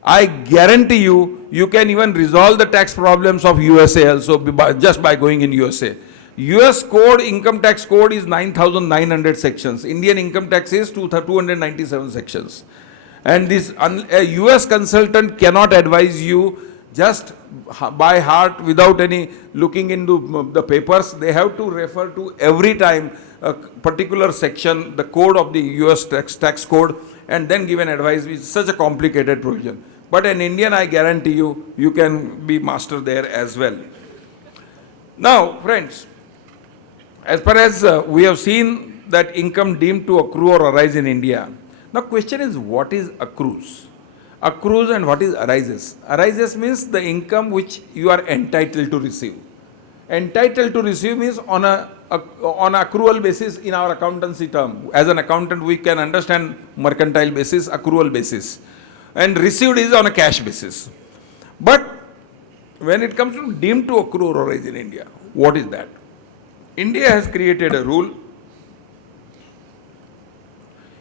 I guarantee you, you can even resolve the tax problems of USA also just by going in USA. US code, income tax code is 9,900 sections. Indian income tax is 297 sections. And this a US consultant cannot advise you just by heart without any looking into the papers. They have to refer to every time a particular section, the code of the US tax code, and then give an advice with such a complicated provision. But an Indian, I guarantee you, you can be master there as well. Now, friends, as far as we have seen that income deemed to accrue or arise in India, now question is, what is accrues? Accrues and what is arises? Arises means the income which you are entitled to receive. Entitled to receive means on accrual basis in our accountancy term. As an accountant, we can understand mercantile basis, accrual basis. And received is on a cash basis. But when it comes to deemed to accrue or arise in India, what is that? India has created a rule.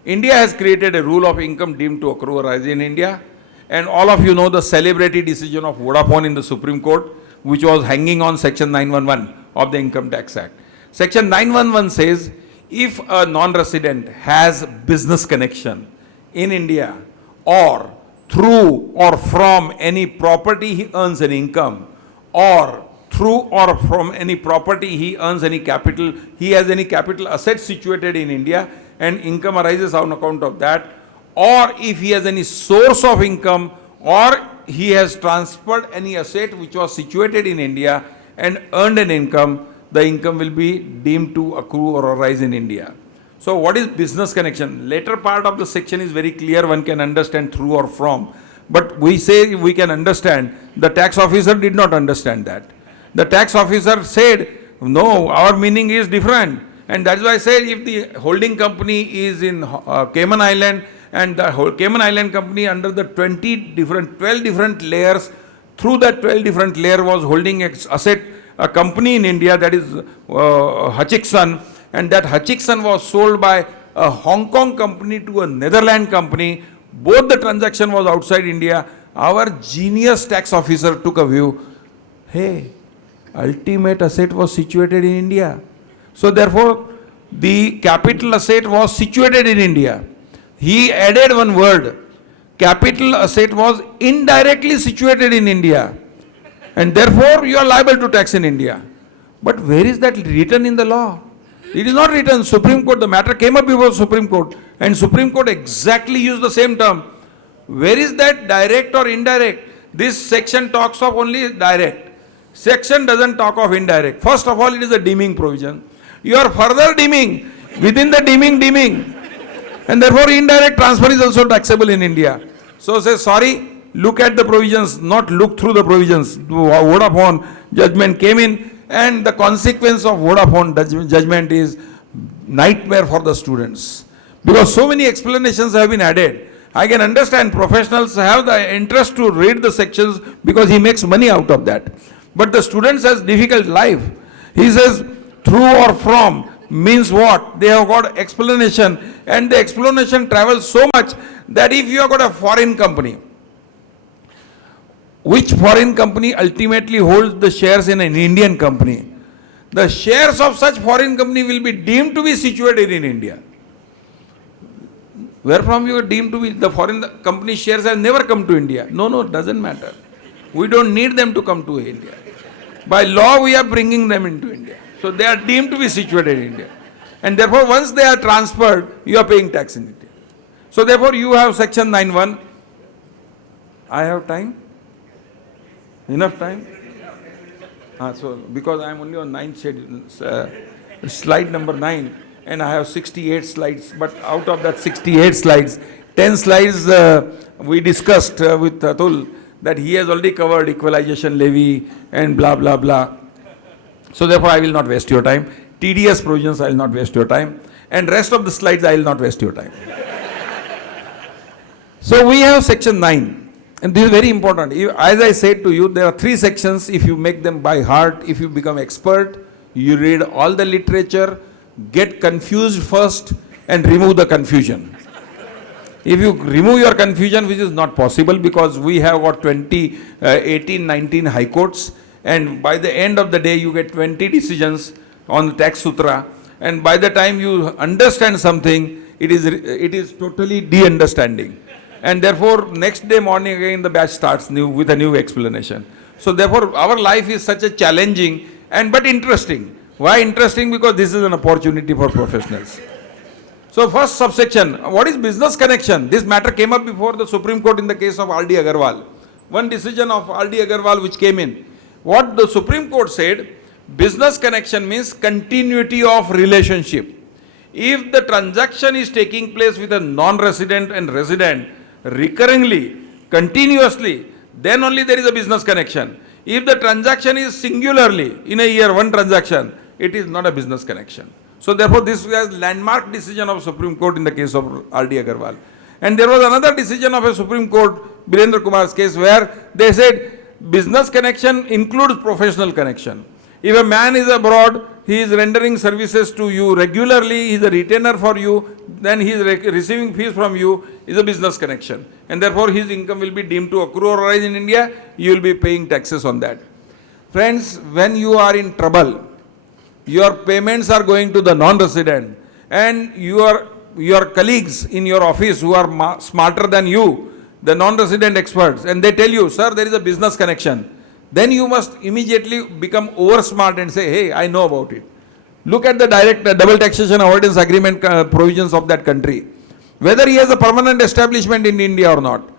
India has created a rule of income deemed to accrue or arise in India. And all of you know the celebrity decision of Vodafone in the Supreme Court, which was hanging on Section 911 of the Income Tax Act. Section 911 says, if a non-resident has business connection in India or through or from any property he earns an income, or through or from any property he earns any capital, he has any capital assets situated in India and income arises on account of that, or if he has any source of income, or he has transferred any asset which was situated in India and earned an income, the income will be deemed to accrue or arise in India. So what is business connection? Later part of the section is very clear, one can understand through or from. But we say we can understand, the tax officer did not understand that. The tax officer said, no, our meaning is different. And that's why I said if the holding company is in Cayman Island and the whole Cayman Island company under the 12 different layers, through that 12 different layer was holding asset, a company in India, that is Hutchison, and that Hutchison was sold by a Hong Kong company to a Netherlands company. Both the transaction was outside India. Our genius tax officer took a view, hey, ultimate asset was situated in India. So therefore, the capital asset was situated in India. He added one word, capital asset was indirectly situated in India. And therefore, you are liable to tax in India. But where is that written in the law? It is not written. Supreme Court, the matter came up before Supreme Court, and Supreme Court exactly used the same term. Where is that direct or indirect? This section talks of only direct. Section doesn't talk of indirect. First of all, it is a deeming provision. You are further deeming, within the deeming. And therefore, indirect transfer is also taxable in India. So say, sorry, look at the provisions, not look through the provisions. Vodafone judgment came in, and the consequence of Vodafone judgment is nightmare for the students. Because so many explanations have been added. I can understand professionals have the interest to read the sections because he makes money out of that. But the students has difficult life. He says through or from means what? They have got explanation, and the explanation travels so much that if you have got a foreign company, which foreign company ultimately holds the shares in an Indian company, the shares of such foreign company will be deemed to be situated in India. Where from you are deemed to be, the foreign company shares have never come to India. No, it doesn't matter. We don't need them to come to India. By law, we are bringing them into India. So they are deemed to be situated in India. And therefore, once they are transferred, you are paying tax in India. So therefore, you have section 9(1). I have time? Enough time? So because I am only on 9th schedule, slide number 9, and I have 68 slides, but out of that 68 slides, 10 slides we discussed with Atul that he has already covered equalization levy and blah, blah, blah. So therefore, I will not waste your time. TDS provisions, I will not waste your time. And rest of the slides, I will not waste your time. So we have section 9. And this is very important. As I said to you, there are 3 sections. If you make them by heart, if you become expert, you read all the literature, get confused first, and remove the confusion. If you remove your confusion, which is not possible because we have got 18, 19 high courts, and by the end of the day, you get 20 decisions on the tax sutra, and by the time you understand something, it is totally de-understanding. And therefore, next day morning again the batch starts with a new explanation. So therefore, our life is such a challenging but interesting. Why interesting? Because this is an opportunity for professionals. So first subsection, what is business connection? This matter came up before the Supreme Court in the case of R.D. Agarwal. One decision of R.D. Agarwal which came in. What the Supreme Court said, business connection means continuity of relationship. If the transaction is taking place with a non-resident and resident, recurringly, continuously, then only there is a business connection. If the transaction is singularly, in a year, one transaction, it is not a business connection. So therefore, this was landmark decision of Supreme Court in the case of R.D. Agarwal. And there was another decision of a Supreme Court, Birendra Kumar's case, where they said business connection includes professional connection. If a man is abroad, he is rendering services to you regularly, he is a retainer for you, then he is receiving fees from you, is a business connection. And therefore, his income will be deemed to accrue or arise in India, you will be paying taxes on that. Friends, when you are in trouble, your payments are going to the non-resident, and your colleagues in your office who are smarter than you, the non-resident experts, and they tell you, sir, there is a business connection. Then you must immediately become over smart and say, hey, I know about it. Look at the direct double taxation avoidance agreement provisions of that country. Whether he has a permanent establishment in India or not.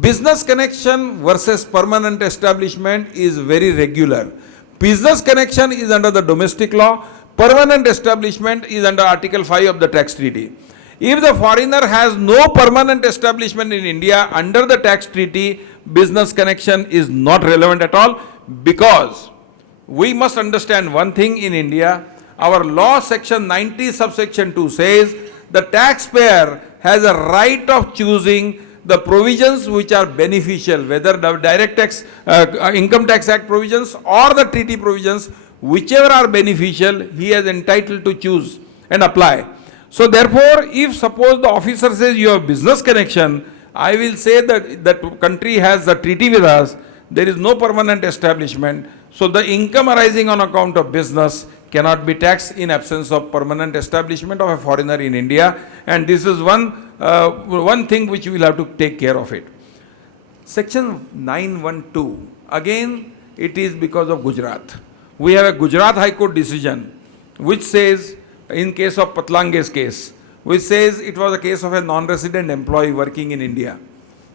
Business connection versus permanent establishment is very regular. Business connection is under the domestic law. Permanent establishment is under Article 5 of the tax treaty. If the foreigner has no permanent establishment in India under the tax treaty, business connection is not relevant at all, because we must understand one thing in India. Our law section 90 subsection 2 says the taxpayer has a right of choosing the provisions which are beneficial, whether the direct tax, income tax act provisions or the treaty provisions, whichever are beneficial, he is entitled to choose and apply. So therefore, if suppose the officer says you have business connection, I will say that that country has a treaty with us, there is no permanent establishment, so the income arising on account of business cannot be taxed in absence of permanent establishment of a foreigner in India, and this is one thing which we will have to take care of it. Section 912, again it is because of Gujarat. We have a Gujarat High Court decision which says, in case of Patlange's case, which says it was a case of a non-resident employee working in India,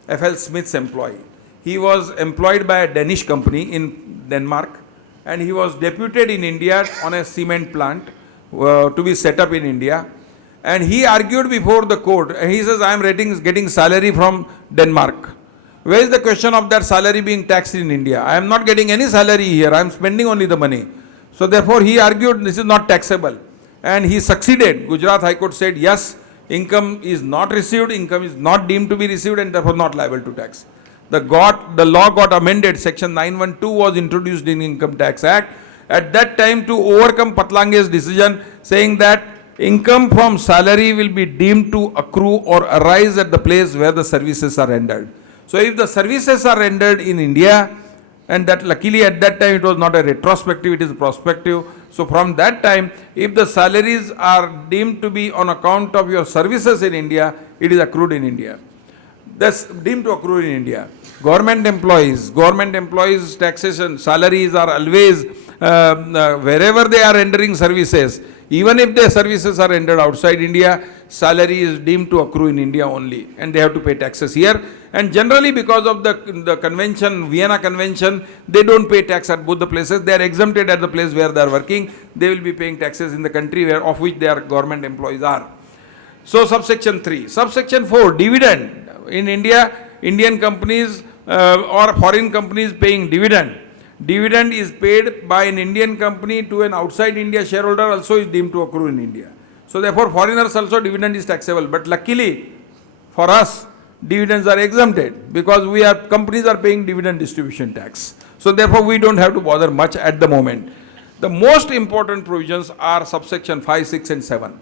F.L. Smith's employee. He was employed by a Danish company in Denmark, and he was deputed in India on a cement plant to be set up in India. And he argued before the court, and he says, I am getting salary from Denmark. Where is the question of that salary being taxed in India? I am not getting any salary here, I am spending only the money. So therefore he argued this is not taxable. And he succeeded. Gujarat High Court said, yes, income is not received, income is not deemed to be received, and therefore not liable to tax. The law got amended, section 912 was introduced in Income Tax Act at that time to overcome Patlange's decision, saying that income from salary will be deemed to accrue or arise at the place where the services are rendered. So if the services are rendered in India, and that luckily at that time it was not a retrospective, it is prospective. So from that time, if the salaries are deemed to be on account of your services in India, it is accrued in India. That's deemed to accrue in India. Government employees taxation, salaries are always, wherever they are rendering services, even if their services are rendered outside India, salary is deemed to accrue in India only, and they have to pay taxes here. And generally because of the convention, Vienna Convention, they don't pay tax at both the places. They are exempted at the place where they are working. They will be paying taxes in the country of which their government employees are. So subsection 3. Subsection 4, dividend. In India, Indian companies or foreign companies paying dividend. Dividend is paid by an Indian company to an outside India shareholder, also is deemed to accrue in India. So therefore foreigners also dividend is taxable. But luckily for us, dividends are exempted because companies are paying dividend distribution tax. So therefore we don't have to bother much at the moment. The most important provisions are subsection 5, 6 and 7.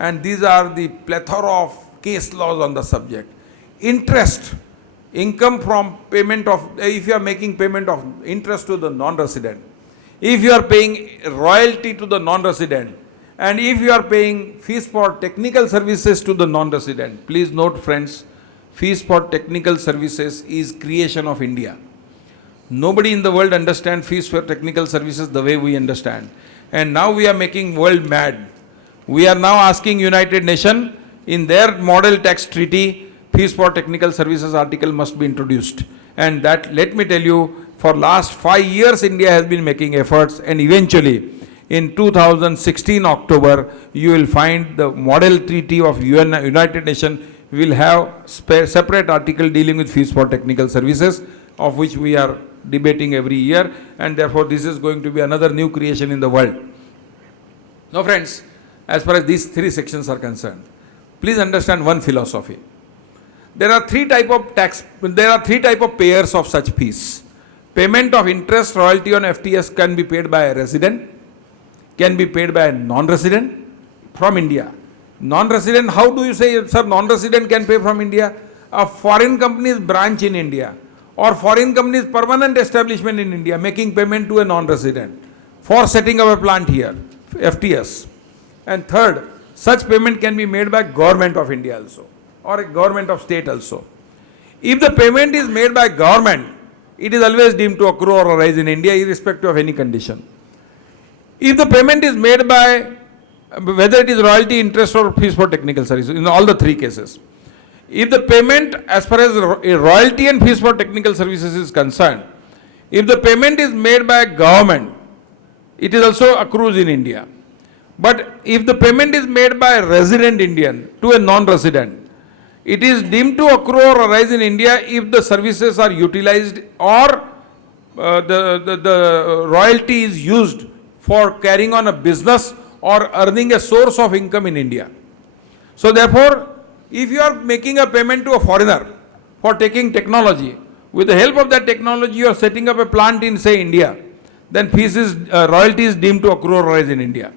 And these are the plethora of case laws on the subject. Interest, income from payment of, if you are making payment of interest to the non-resident, if you are paying royalty to the non-resident, and if you are paying fees for technical services to the non-resident. Please note friends, fees for technical services is creation of India. Nobody in the world understands fees for technical services the way we understand. And now we are making world mad. We are now asking United Nations in their model tax treaty, fees for technical services article must be introduced. And that, let me tell you, for last 5 years India has been making efforts, and eventually in 2016 October, you will find the model treaty of United Nations will have separate article dealing with fees for technical services, of which we are debating every year, and therefore this is going to be another new creation in the world. Now friends, as far as these 3 sections are concerned, please understand one philosophy. There are 3 type of payers of such fees. Payment of interest, royalty on FTS can be paid by a resident, can be paid by a non-resident from India. Non-resident, how do you say, sir, non-resident can pay from India? A foreign company's branch in India or foreign company's permanent establishment in India making payment to a non-resident for setting up a plant here, FTS. And third, such payment can be made by government of India also, or a government of state also. If the payment is made by government, it is always deemed to accrue or arise in India irrespective of any condition. If the payment is made by, whether it is royalty, interest or fees for technical services, in all the 3 cases, if the payment as far as royalty and fees for technical services is concerned, if the payment is made by government, it is also accrues in India. But if the payment is made by a resident Indian to a non-resident, it is deemed to accrue or arise in India if the services are utilized or the royalty is used for carrying on a business or earning a source of income in India. So therefore, if you are making a payment to a foreigner for taking technology, with the help of that technology you are setting up a plant in, say, India, then fees is, royalty is deemed to accrue or arise in India.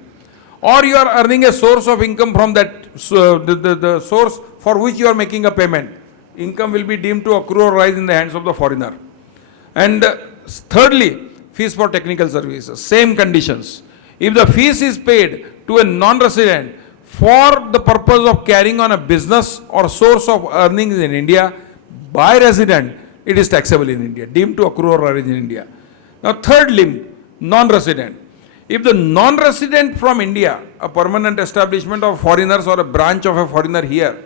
Or you are earning a source of income from that, the source for which you are making a payment. Income will be deemed to accrue or rise in the hands of the foreigner. And thirdly, fees for technical services, same conditions. If the fees is paid to a non-resident for the purpose of carrying on a business or source of earnings in India by resident, it is taxable in India, deemed to accrue or arise in India. Now third limb, non-resident. If the non-resident from India, a permanent establishment of foreigners or a branch of a foreigner here,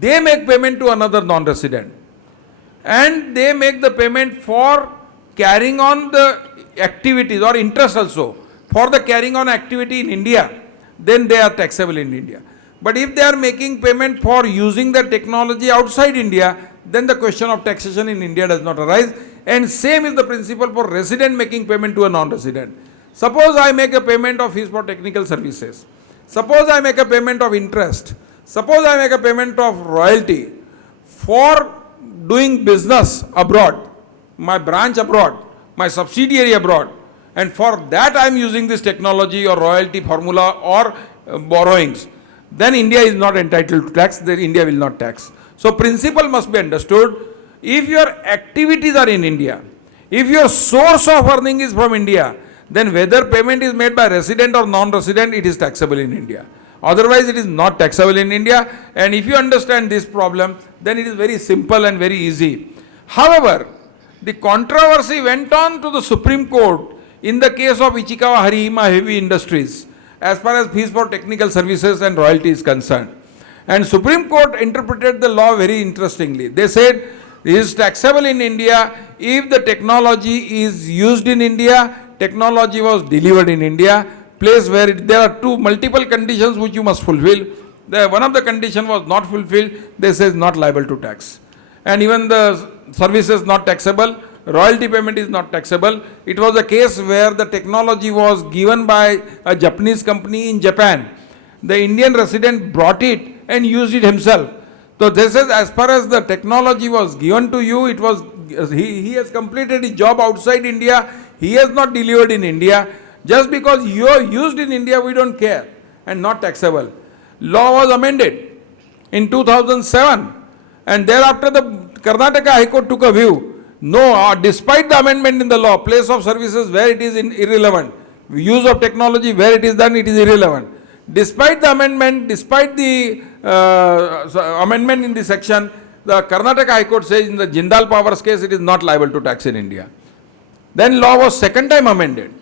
they make payment to another non-resident and they make the payment for carrying on the activities or interest also for the carrying on activity in India, then they are taxable in India. But if they are making payment for using the technology outside India, then the question of taxation in India does not arise. And same is the principle for resident making payment to a non-resident. Suppose I make a payment of fees for technical services. Suppose I make a payment of interest. Suppose I make a payment of royalty for doing business abroad, my branch abroad, my subsidiary abroad, and for that I am using this technology or royalty formula or borrowings, then India is not entitled to tax, then India will not tax. So principle must be understood. If your activities are in India, if your source of earning is from India, then whether payment is made by resident or non-resident, it is taxable in India. Otherwise, it is not taxable in India. And if you understand this problem, then it is very simple and very easy. However, the controversy went on to the Supreme Court in the case of Ichikawa Harihima Heavy Industries, as far as fees for technical services and royalty is concerned. And Supreme Court interpreted the law very interestingly. They said it is taxable in India if the technology is used in India, technology was delivered in India, place where there are multiple conditions which you must fulfill. One of the condition was not fulfilled, they say not liable to tax. And even the service is not taxable, royalty payment is not taxable. It was a case where the technology was given by a Japanese company in Japan. The Indian resident brought it and used it himself. So this is, as far as the technology was given to you, it was he has completed his job outside India, he has not delivered in India. Just because you are used in India, we don't care, and not taxable. Law was amended in 2007, and thereafter the Karnataka High Court took a view. No, despite the amendment in the law, place of services where it is irrelevant, use of technology where it is done, it is irrelevant. Despite the amendment, despite the amendment in the section, the Karnataka High Court says in the Jindal Powers case, it is not liable to tax in India. Then law was second time amended,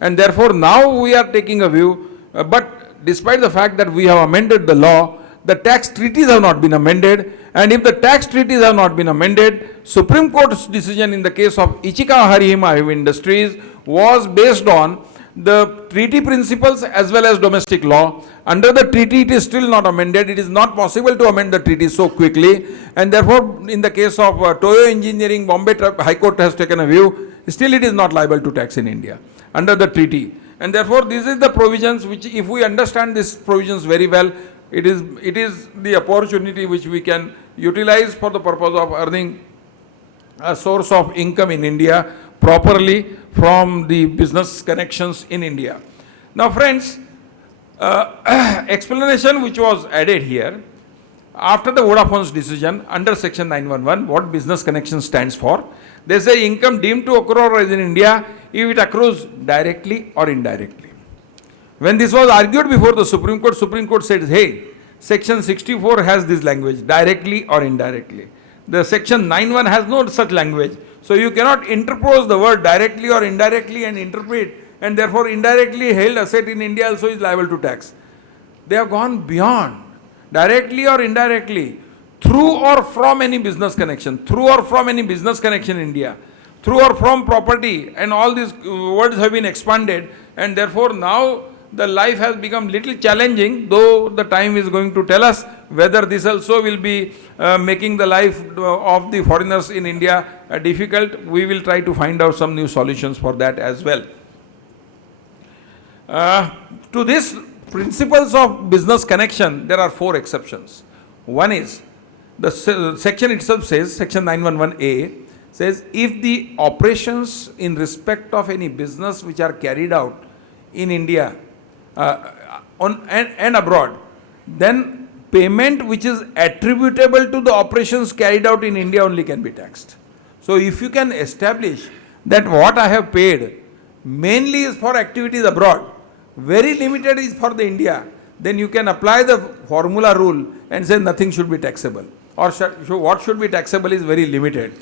and therefore now we are taking a view, but despite the fact that we have amended the law, the tax treaties have not been amended, and if the tax treaties have not been amended, Supreme Court's decision in the case of Ichikawa Harihima Heavy Industries was based on the treaty principles as well as domestic law. Under the treaty, it is still not amended. It is not possible to amend the treaty so quickly, and therefore in the case of Toyo Engineering, Bombay High Court has taken a view, still it is not liable to tax in India under the treaty. And therefore this is the provisions which, if we understand these provisions very well, it is the opportunity which we can utilize for the purpose of earning a source of income in India properly from the business connections in India. Now friends, explanation which was added here, after the Vodafone's decision under section 911, what business connection stands for, they say income deemed to accrue or arise in India if it accrues directly or indirectly. When this was argued before the Supreme Court said, hey, section 64 has this language, directly or indirectly. The section 91 has no such language. So you cannot interpose the word directly or indirectly and interpret, and therefore indirectly held asset in India also is liable to tax. They have gone beyond. Directly or indirectly, through or from any business connection, through or from any business connection in India, through or from property, and all these words have been expanded, and therefore now the life has become little challenging, though the time is going to tell us whether this also will be making the life of the foreigners in India difficult. We will try to find out some new solutions for that as well. To this principles of business connection, there are 4 exceptions. One is, the section itself says, section 911A says, if the operations in respect of any business which are carried out in India and abroad, then payment which is attributable to the operations carried out in India only can be taxed. So if you can establish that what I have paid mainly is for activities abroad, very limited is for the India, then you can apply the formula rule and say nothing should be taxable, or what should be taxable is very limited.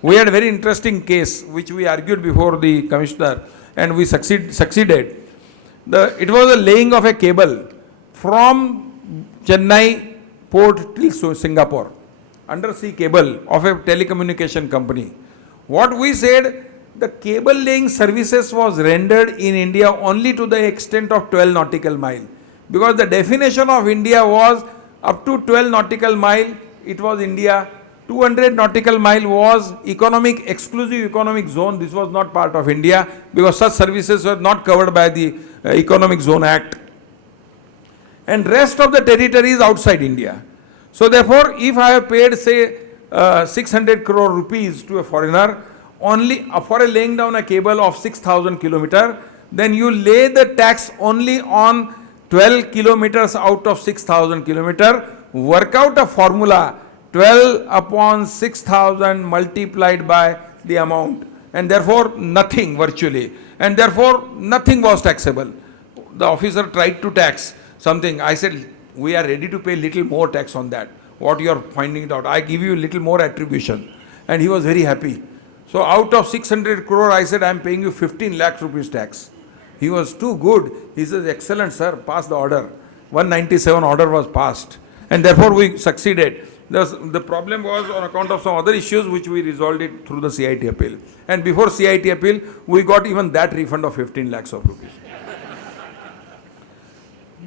We had a very interesting case which we argued before the commissioner, and we succeeded. It was a laying of a cable from Chennai port till Singapore, undersea cable of a telecommunication company. What we said, the cable laying services was rendered in India only to the extent of 12 nautical mile, because the definition of India was up to 12 nautical mile, it was India. 200 nautical mile was exclusive economic zone. This was not part of India, because such services were not covered by the Economic Zone Act. And rest of the territory is outside India. So therefore, if I have paid say 600 crore rupees to a foreigner only for a laying down a cable of 6,000 kilometer, then you lay the tax only on 12 kilometers out of 6,000 kilometer. Work out a formula, 12 upon 6,000 multiplied by the amount, and therefore nothing virtually, and therefore nothing was taxable. The officer tried to tax something. I said, we are ready to pay little more tax on that. What you are finding out, I give you little more attribution. And he was very happy. So out of 600 crore, I said, I am paying you 15 lakh rupees tax. He was too good. He says, excellent sir, pass the order. 197 order was passed. And therefore we succeeded. The problem was on account of some other issues which we resolved it through the CIT appeal. And before CIT appeal, we got even that refund of 15 lakhs of rupees.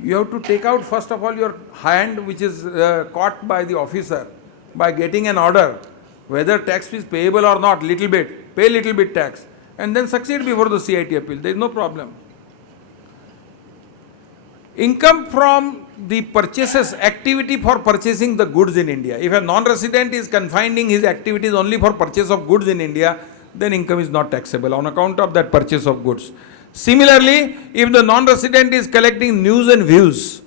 You have to take out first of all your hand which is caught by the officer by getting an order, whether tax is payable or not, little bit, pay little bit tax, and then succeed before the CIT appeal. There is no problem. Income from the purchases, activity for purchasing the goods in India. If a non-resident is confining his activities only for purchase of goods in India, then income is not taxable on account of that purchase of goods. Similarly, if the non-resident is collecting news and views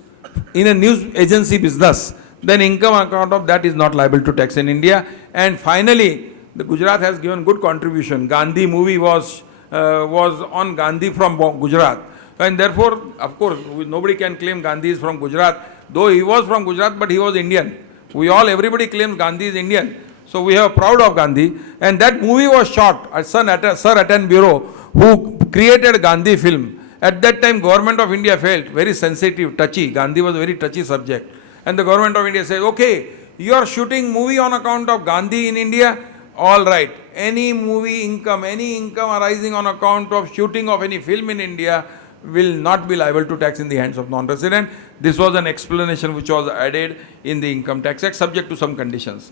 in a news agency business, then income on account of that is not liable to tax in India. And finally, the Gujarat has given good contribution. Gandhi movie was on Gandhi from Gujarat. And therefore, of course, nobody can claim Gandhi is from Gujarat, though he was from Gujarat, but he was Indian. Everybody claims Gandhi is Indian. So we are proud of Gandhi. And that movie was shot at Sir Attenborough, who created Gandhi film. At that time, government of India felt very sensitive, touchy. Gandhi was a very touchy subject. And the government of India said, okay, you are shooting movie on account of Gandhi in India, all right. Any movie income, any income arising on account of shooting of any film in India will not be liable to tax in the hands of non-resident. This was an explanation which was added in the Income Tax Act, subject to some conditions.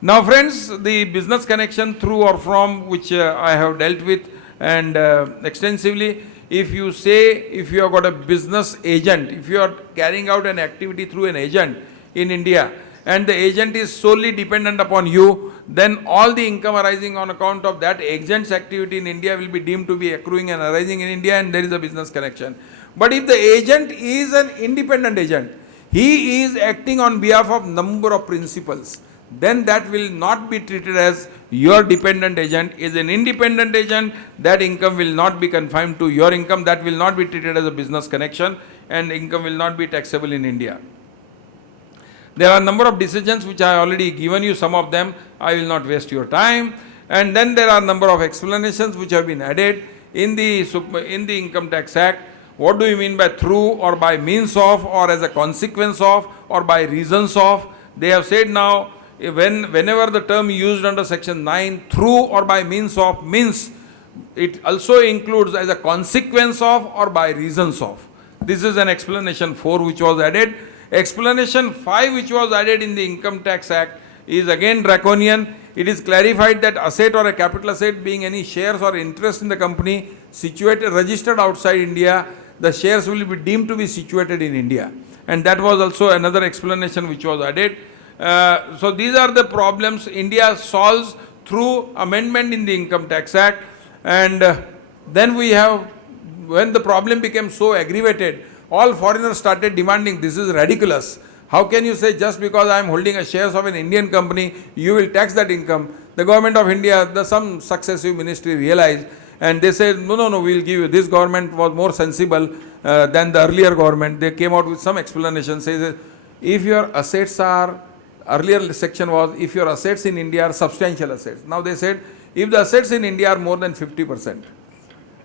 Now friends, the business connection through or from, which I have dealt with and extensively, if you have got a business agent, if you are carrying out an activity through an agent in India, and the agent is solely dependent upon you, then all the income arising on account of that agent's activity in India will be deemed to be accruing and arising in India, and there is a business connection. But if the agent is an independent agent, he is acting on behalf of number of principals, then that will not be treated as your dependent agent. Is an independent agent, that income will not be confined to your income, that will not be treated as a business connection, and income will not be taxable in India. There are a number of decisions which I have already given you, some of them. I will not waste your time. And then there are a number of explanations which have been added in the Income Tax Act. What do you mean by through or by means of or as a consequence of or by reasons of? They have said now, whenever the term used under section 9, through or by means of, means it also includes as a consequence of or by reasons of. This is an explanation 4 which was added. Explanation 5 which was added in the Income Tax Act is again draconian. It is clarified that asset or a capital asset being any shares or interest in the company situated, registered outside India, the shares will be deemed to be situated in India. And that was also another explanation which was added. So these are the problems India solves through amendment in the Income Tax Act. And then we have, when the problem became so aggravated, all foreigners started demanding, this is ridiculous. How can you say just because I am holding a shares of an Indian company, you will tax that income? The government of India, some successive ministry realized, and they said, no, we will give you. This government was more sensible than the earlier government. They came out with some explanation, says, if your assets are, earlier section was, if your assets in India are substantial assets. Now they said, if the assets in India are more than 50%,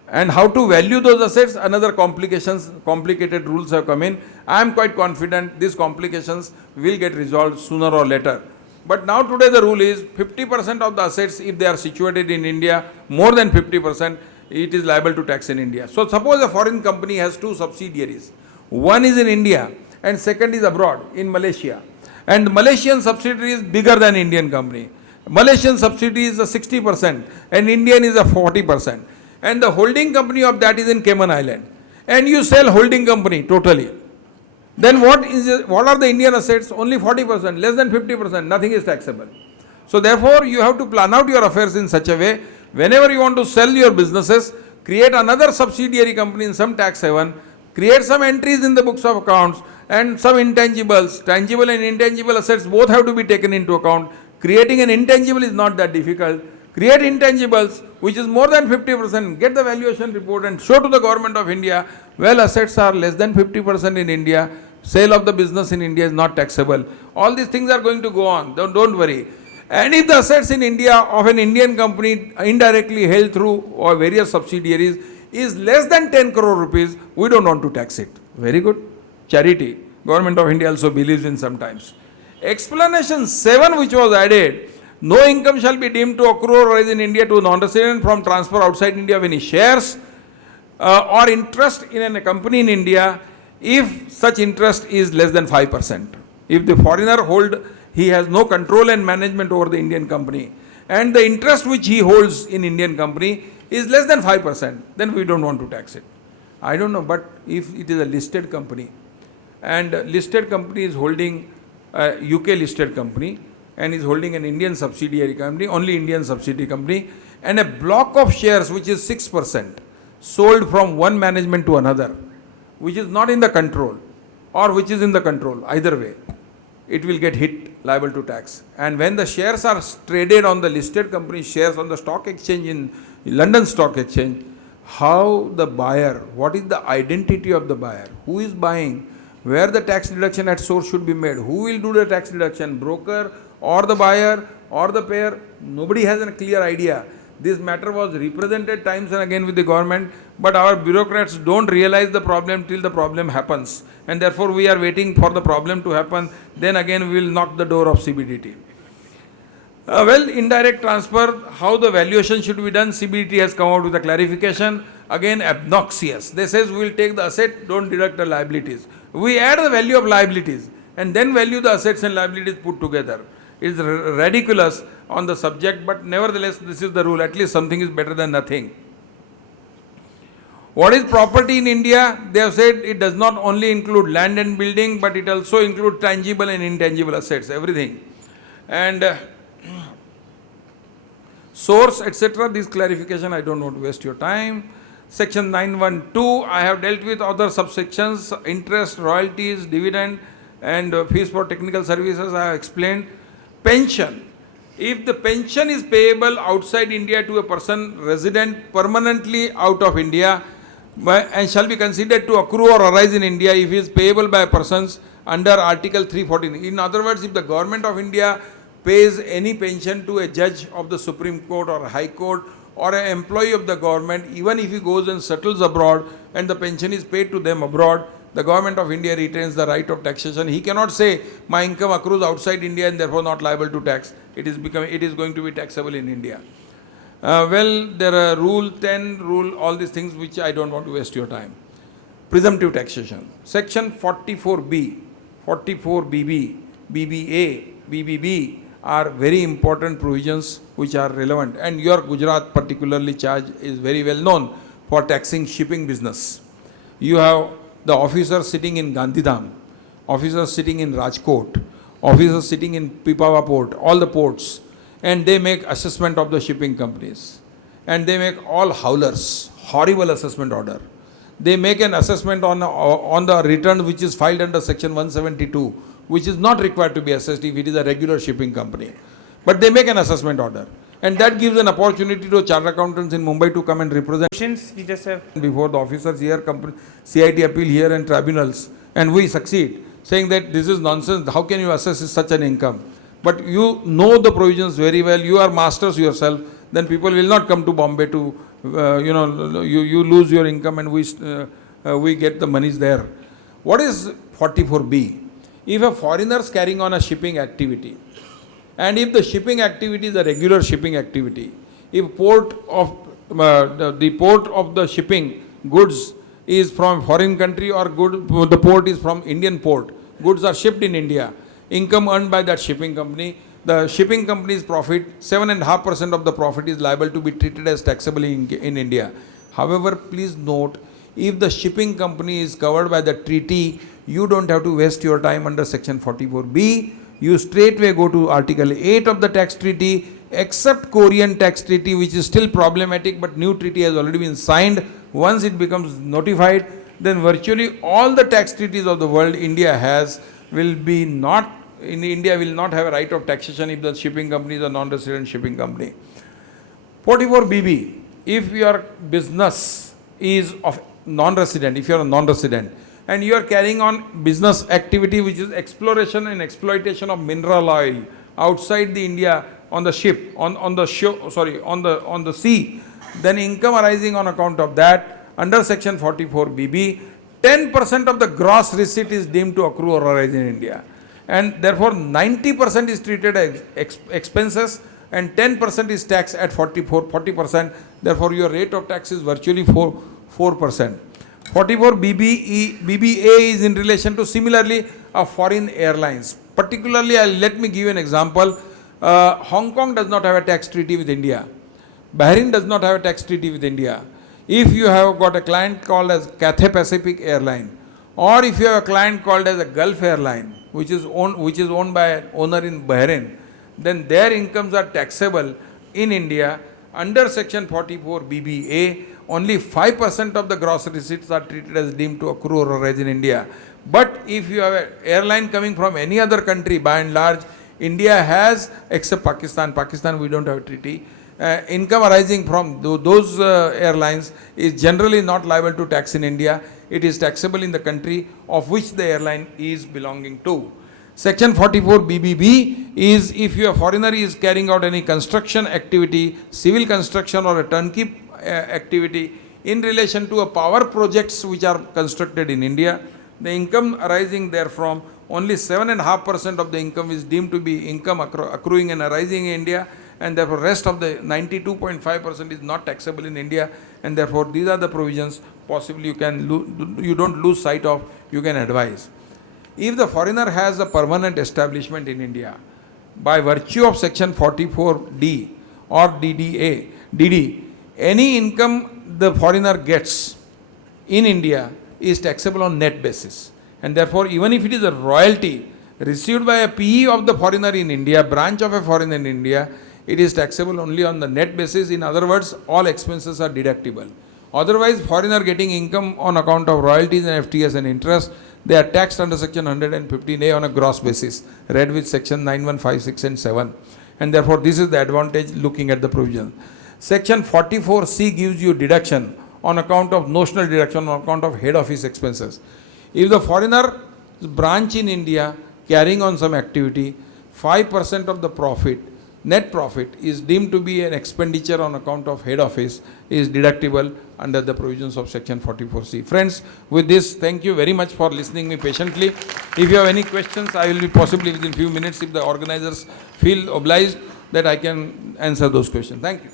and how to value those assets, another complicated rules have come in. I am quite confident these complications will get resolved sooner or later. But now today the rule is 50% of the assets, if they are situated in India, more than 50%, it is liable to tax in India. So suppose a foreign company has 2 subsidiaries. One is in India and second is abroad in Malaysia. And the Malaysian subsidiary is bigger than Indian company. Malaysian subsidiary is a 60% and Indian is a 40%. And the holding company of that is in Cayman Island. And you sell holding company totally. Then what are the Indian assets? Only 40%, less than 50%, nothing is taxable. So therefore, you have to plan out your affairs in such a way, whenever you want to sell your businesses, create another subsidiary company in some tax haven, create some entries in the books of accounts, and some intangibles, tangible and intangible assets both have to be taken into account. Creating an intangible is not that difficult. Create intangibles which is more than 50%, get the valuation report and show to the government of India, well, assets are less than 50% in India, sale of the business in India is not taxable. All these things are going to go on, don't worry. And if the assets in India of an Indian company indirectly held through or various subsidiaries is less than 10 crore rupees, we don't want to tax it. Very good. Charity. Government of India also believes in sometimes. Explanation 7 which was added, no income shall be deemed to accrue or rise in India to a non-resident from transfer outside India of any shares or interest in a company in India if such interest is less than 5%. If the foreigner he has no control and management over the Indian company and the interest which he holds in Indian company is less than 5%, then we don't want to tax it. I don't know, but if it is a listed company and listed company is holding a UK listed company, and is holding an Indian subsidiary company, only Indian subsidiary company, and a block of shares which is 6% sold from one management to another, which is not in the control or which is in the control, either way, it will get hit liable to tax. And when the shares are traded on the listed company shares on the stock exchange in London Stock Exchange, how the buyer, what is the identity of the buyer, who is buying, where the tax deduction at source should be made, who will do the tax deduction, broker or the buyer or the payer, nobody has a clear idea. This matter was represented times and again with the government, but our bureaucrats don't realize the problem till the problem happens. And therefore we are waiting for the problem to happen, then again we will knock the door of CBDT. Well, indirect transfer, how the valuation should be done, CBDT has come out with a clarification, again obnoxious. They says we will take the asset, don't deduct the liabilities. We add the value of liabilities and then value the assets and liabilities put together. It is ridiculous on the subject, but nevertheless this is the rule, at least something is better than nothing. What is property in India? They have said it does not only include land and building, but it also includes tangible and intangible assets, everything. And source, etc. This clarification, I don't want to waste your time. Section 912, I have dealt with other subsections, interest, royalties, dividend, and fees for technical services, I have explained. Pension. If the pension is payable outside India to a person resident permanently out of India and shall be considered to accrue or arise in India if it is payable by persons under Article 314. In other words, if the government of India pays any pension to a judge of the Supreme Court or High Court or an employee of the government, even if he goes and settles abroad and the pension is paid to them abroad, the government of India retains the right of taxation. He cannot say my income accrues outside India and therefore not liable to tax. It is going to be taxable in India. Well, there are Rule 10, all these things which I don't want to waste your time. Presumptive taxation. Section 44B, 44BB, BBA, BBB are very important provisions which are relevant, and your Gujarat particularly charge is very well known for taxing shipping business. You have the officers sitting in Gandhidham, officers sitting in Rajkot, officers sitting in Pipavav port, all the ports, and they make assessment of the shipping companies. And they make all howlers, horrible assessment order. They make an assessment on the return which is filed under section 172, which is not required to be assessed if it is a regular shipping company. But they make an assessment order. And that gives an opportunity to chartered accountants in Mumbai to come and represent. Questions we just have. Before the officers here, CIT appeal here and tribunals, and we succeed, saying that this is nonsense, how can you assess such an income? But you know the provisions very well, you are masters yourself, then people will not come to Bombay to, you lose your income and we get the monies there. What is 44B? If a foreigner is carrying on a shipping activity, and if the shipping activity is a regular shipping activity, if the port of the shipping goods is from foreign country or the port is from Indian port, goods are shipped in India, income earned by that shipping company, the shipping company's profit, 7.5% of the profit is liable to be treated as taxable in India. However, please note, if the shipping company is covered by the treaty, you don't have to waste your time under section 44B. You straightway go to article 8 of the tax treaty, except Korean tax treaty, which is still problematic, but new treaty has already been signed. Once it becomes notified, then virtually all the tax treaties of the world India has India will not have a right of taxation if the shipping company is a non-resident shipping company. 44BB, if your business is of non-resident, if you are a non-resident, and you are carrying on business activity which is exploration and exploitation of mineral oil outside the India on the ship, on the sea, then income arising on account of that under section 44BB, 10% of the gross receipt is deemed to accrue or arise in India. And therefore 90% is treated as expenses and 10% is taxed at 40%. Therefore your rate of tax is virtually 4%. 44BBA is in relation to similarly foreign airlines. Particularly, let me give you an example. Hong Kong does not have a tax treaty with India. Bahrain does not have a tax treaty with India. If you have got a client called as Cathay Pacific Airline, or if you have a client called as a Gulf Airline, which is owned by an owner in Bahrain, then their incomes are taxable in India under section 44BBA. Only 5% of the gross receipts are treated as deemed to accrue or arise in India. But if you have an airline coming from any other country, by and large, India has, except Pakistan we don't have a treaty, income arising from those airlines is generally not liable to tax in India. It is taxable in the country of which the airline is belonging to. Section 44BBB is if your foreigner is carrying out any construction activity, civil construction or a turnkey activity in relation to a power projects which are constructed in India, the income arising therefrom, only 7.5% of the income is deemed to be income accruing and arising in India, and therefore rest of the 92.5% is not taxable in India, and therefore these are the provisions possibly you don't lose sight of, you can advise. If the foreigner has a permanent establishment in India, by virtue of section 44D or DD, any income the foreigner gets in India is taxable on net basis. And therefore, even if it is a royalty received by a PE of the foreigner in India, branch of a foreigner in India, it is taxable only on the net basis. In other words, all expenses are deductible. Otherwise, foreigner getting income on account of royalties and FTS and interest, they are taxed under section 115A on a gross basis, read with section 9156 and 7. And therefore, this is the advantage looking at the provision. Section 44C gives you deduction on account of notional deduction on account of head office expenses. If the foreigner branch in India carrying on some activity, 5% of the profit, net profit is deemed to be an expenditure on account of head office is deductible under the provisions of section 44C. Friends, with this, thank you very much for listening me patiently. If you have any questions, I will be possibly within few minutes, if the organizers feel obliged, that I can answer those questions. Thank you.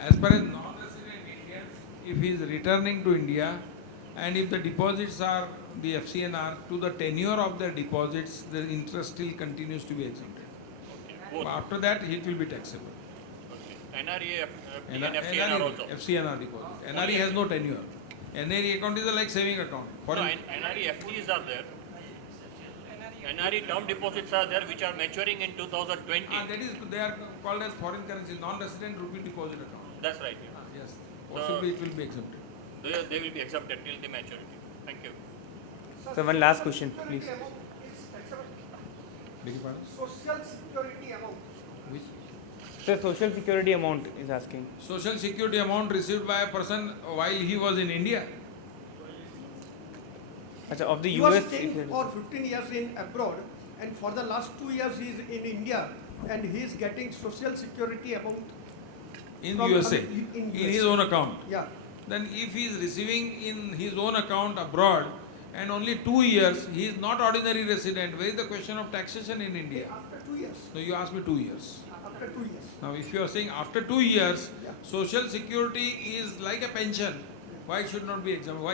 As far as non-resident Indians, if he is returning to India and if the deposits are the FCNR, to the tenure of the deposits, the interest still continues to be exempted. Both. After that, it will be taxable. Okay. NRE, FD and FCNR also. FCNR deposit. NRE has no tenure. NRE account is like saving account. No, NRE FDs are there. NRE term deposits are there which are maturing in 2020. That is, they are called as foreign currency, non-resident rupee deposit account. That's right. Yes. Possibly it will be exempted. They will be exempted till the maturity. Thank you. So one last question, please. Beg your pardon? Social security amount. Which? Sir, social security amount is asking. Social security amount received by a person while he was in India. Achha, of the He was US. staying for 15 years in abroad, and for the last 2 years he is in India, and he is getting social security amount In from USA, in in his USA. own account. Yeah. Then if he is receiving in his own account abroad and only 2 years, he is not ordinary resident. Where is the question of taxation in India? After 2 years. No, you asked me 2 years. After 2 years. Now if you are saying after 2 years, Yeah. social security is like a pension. Why should not be exempted?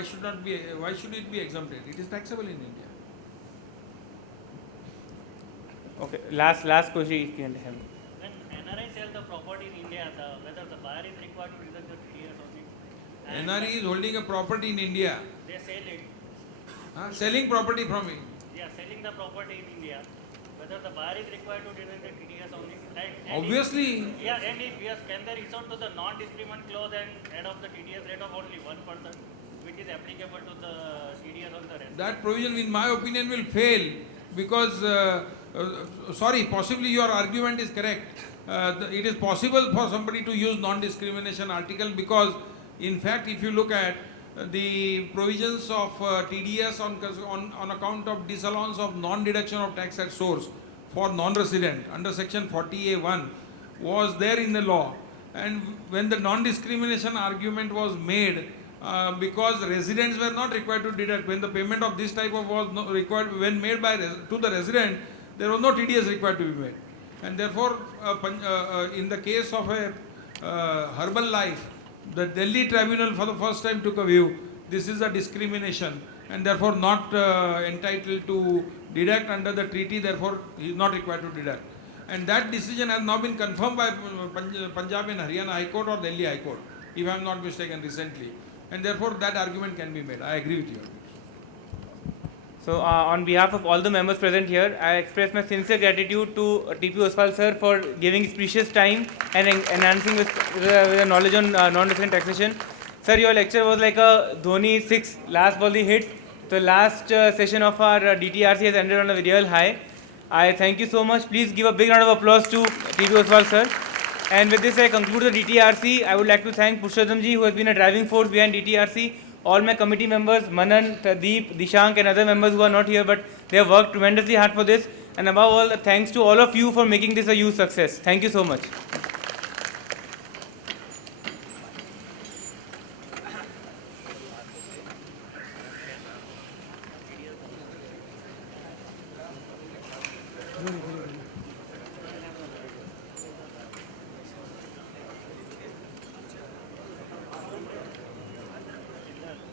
Why should it be exempted? It is taxable in India. Okay, last question you can have. When NRI sell the property in India, whether the buyer is required to deduct the TDS or not? And NRE is holding a property in India, they sell it. selling property from it. They are selling the property in India. Whether the buyer is required to deduct the TDS or not? Like, and Obviously, yeah, and if yes, can they resort to the non-discriminant clause and add up the TDS rate of only 1%, which is applicable to the TDS on the rest? that provision, in my opinion, will fail because, sorry, possibly your argument is correct. It is possible for somebody to use non-discrimination article because, in fact, if you look at the provisions of TDS on account of disallowance of non-deduction of tax at source for non-resident under section 40A1 was there in the law, and when the non-discrimination argument was made, because residents were not required to deduct, when the payment of this type of was not required, when made by to the resident, there was no TDS required to be made, and therefore in the case of a Herbal Life, the Delhi tribunal for the first time took a view, this is a discrimination and therefore not entitled to deduct under the treaty, therefore he is not required to deduct. And that decision has now been confirmed by Punjab and Haryana High Court or Delhi High Court, if I am not mistaken, recently. And therefore that argument can be made. I agree with you. So on behalf of all the members present here, I express my sincere gratitude to TP Ostwal sir for giving his precious time and enhancing with the knowledge on non-resident taxation. Sir, your lecture was like a Dhoni 6, last ball the hit. The last session of our DTRC has ended on a real high. I thank you so much. Please give a big round of applause to TP Ostwal sir. And with this I conclude the DTRC. I would like to thank Purushottam ji, who has been a driving force behind DTRC. All my committee members, Manan, Deep, Dishank and other members who are not here, but they have worked tremendously hard for this. And above all, thanks to all of you for making this a huge success. Thank you so much. Very, very, very.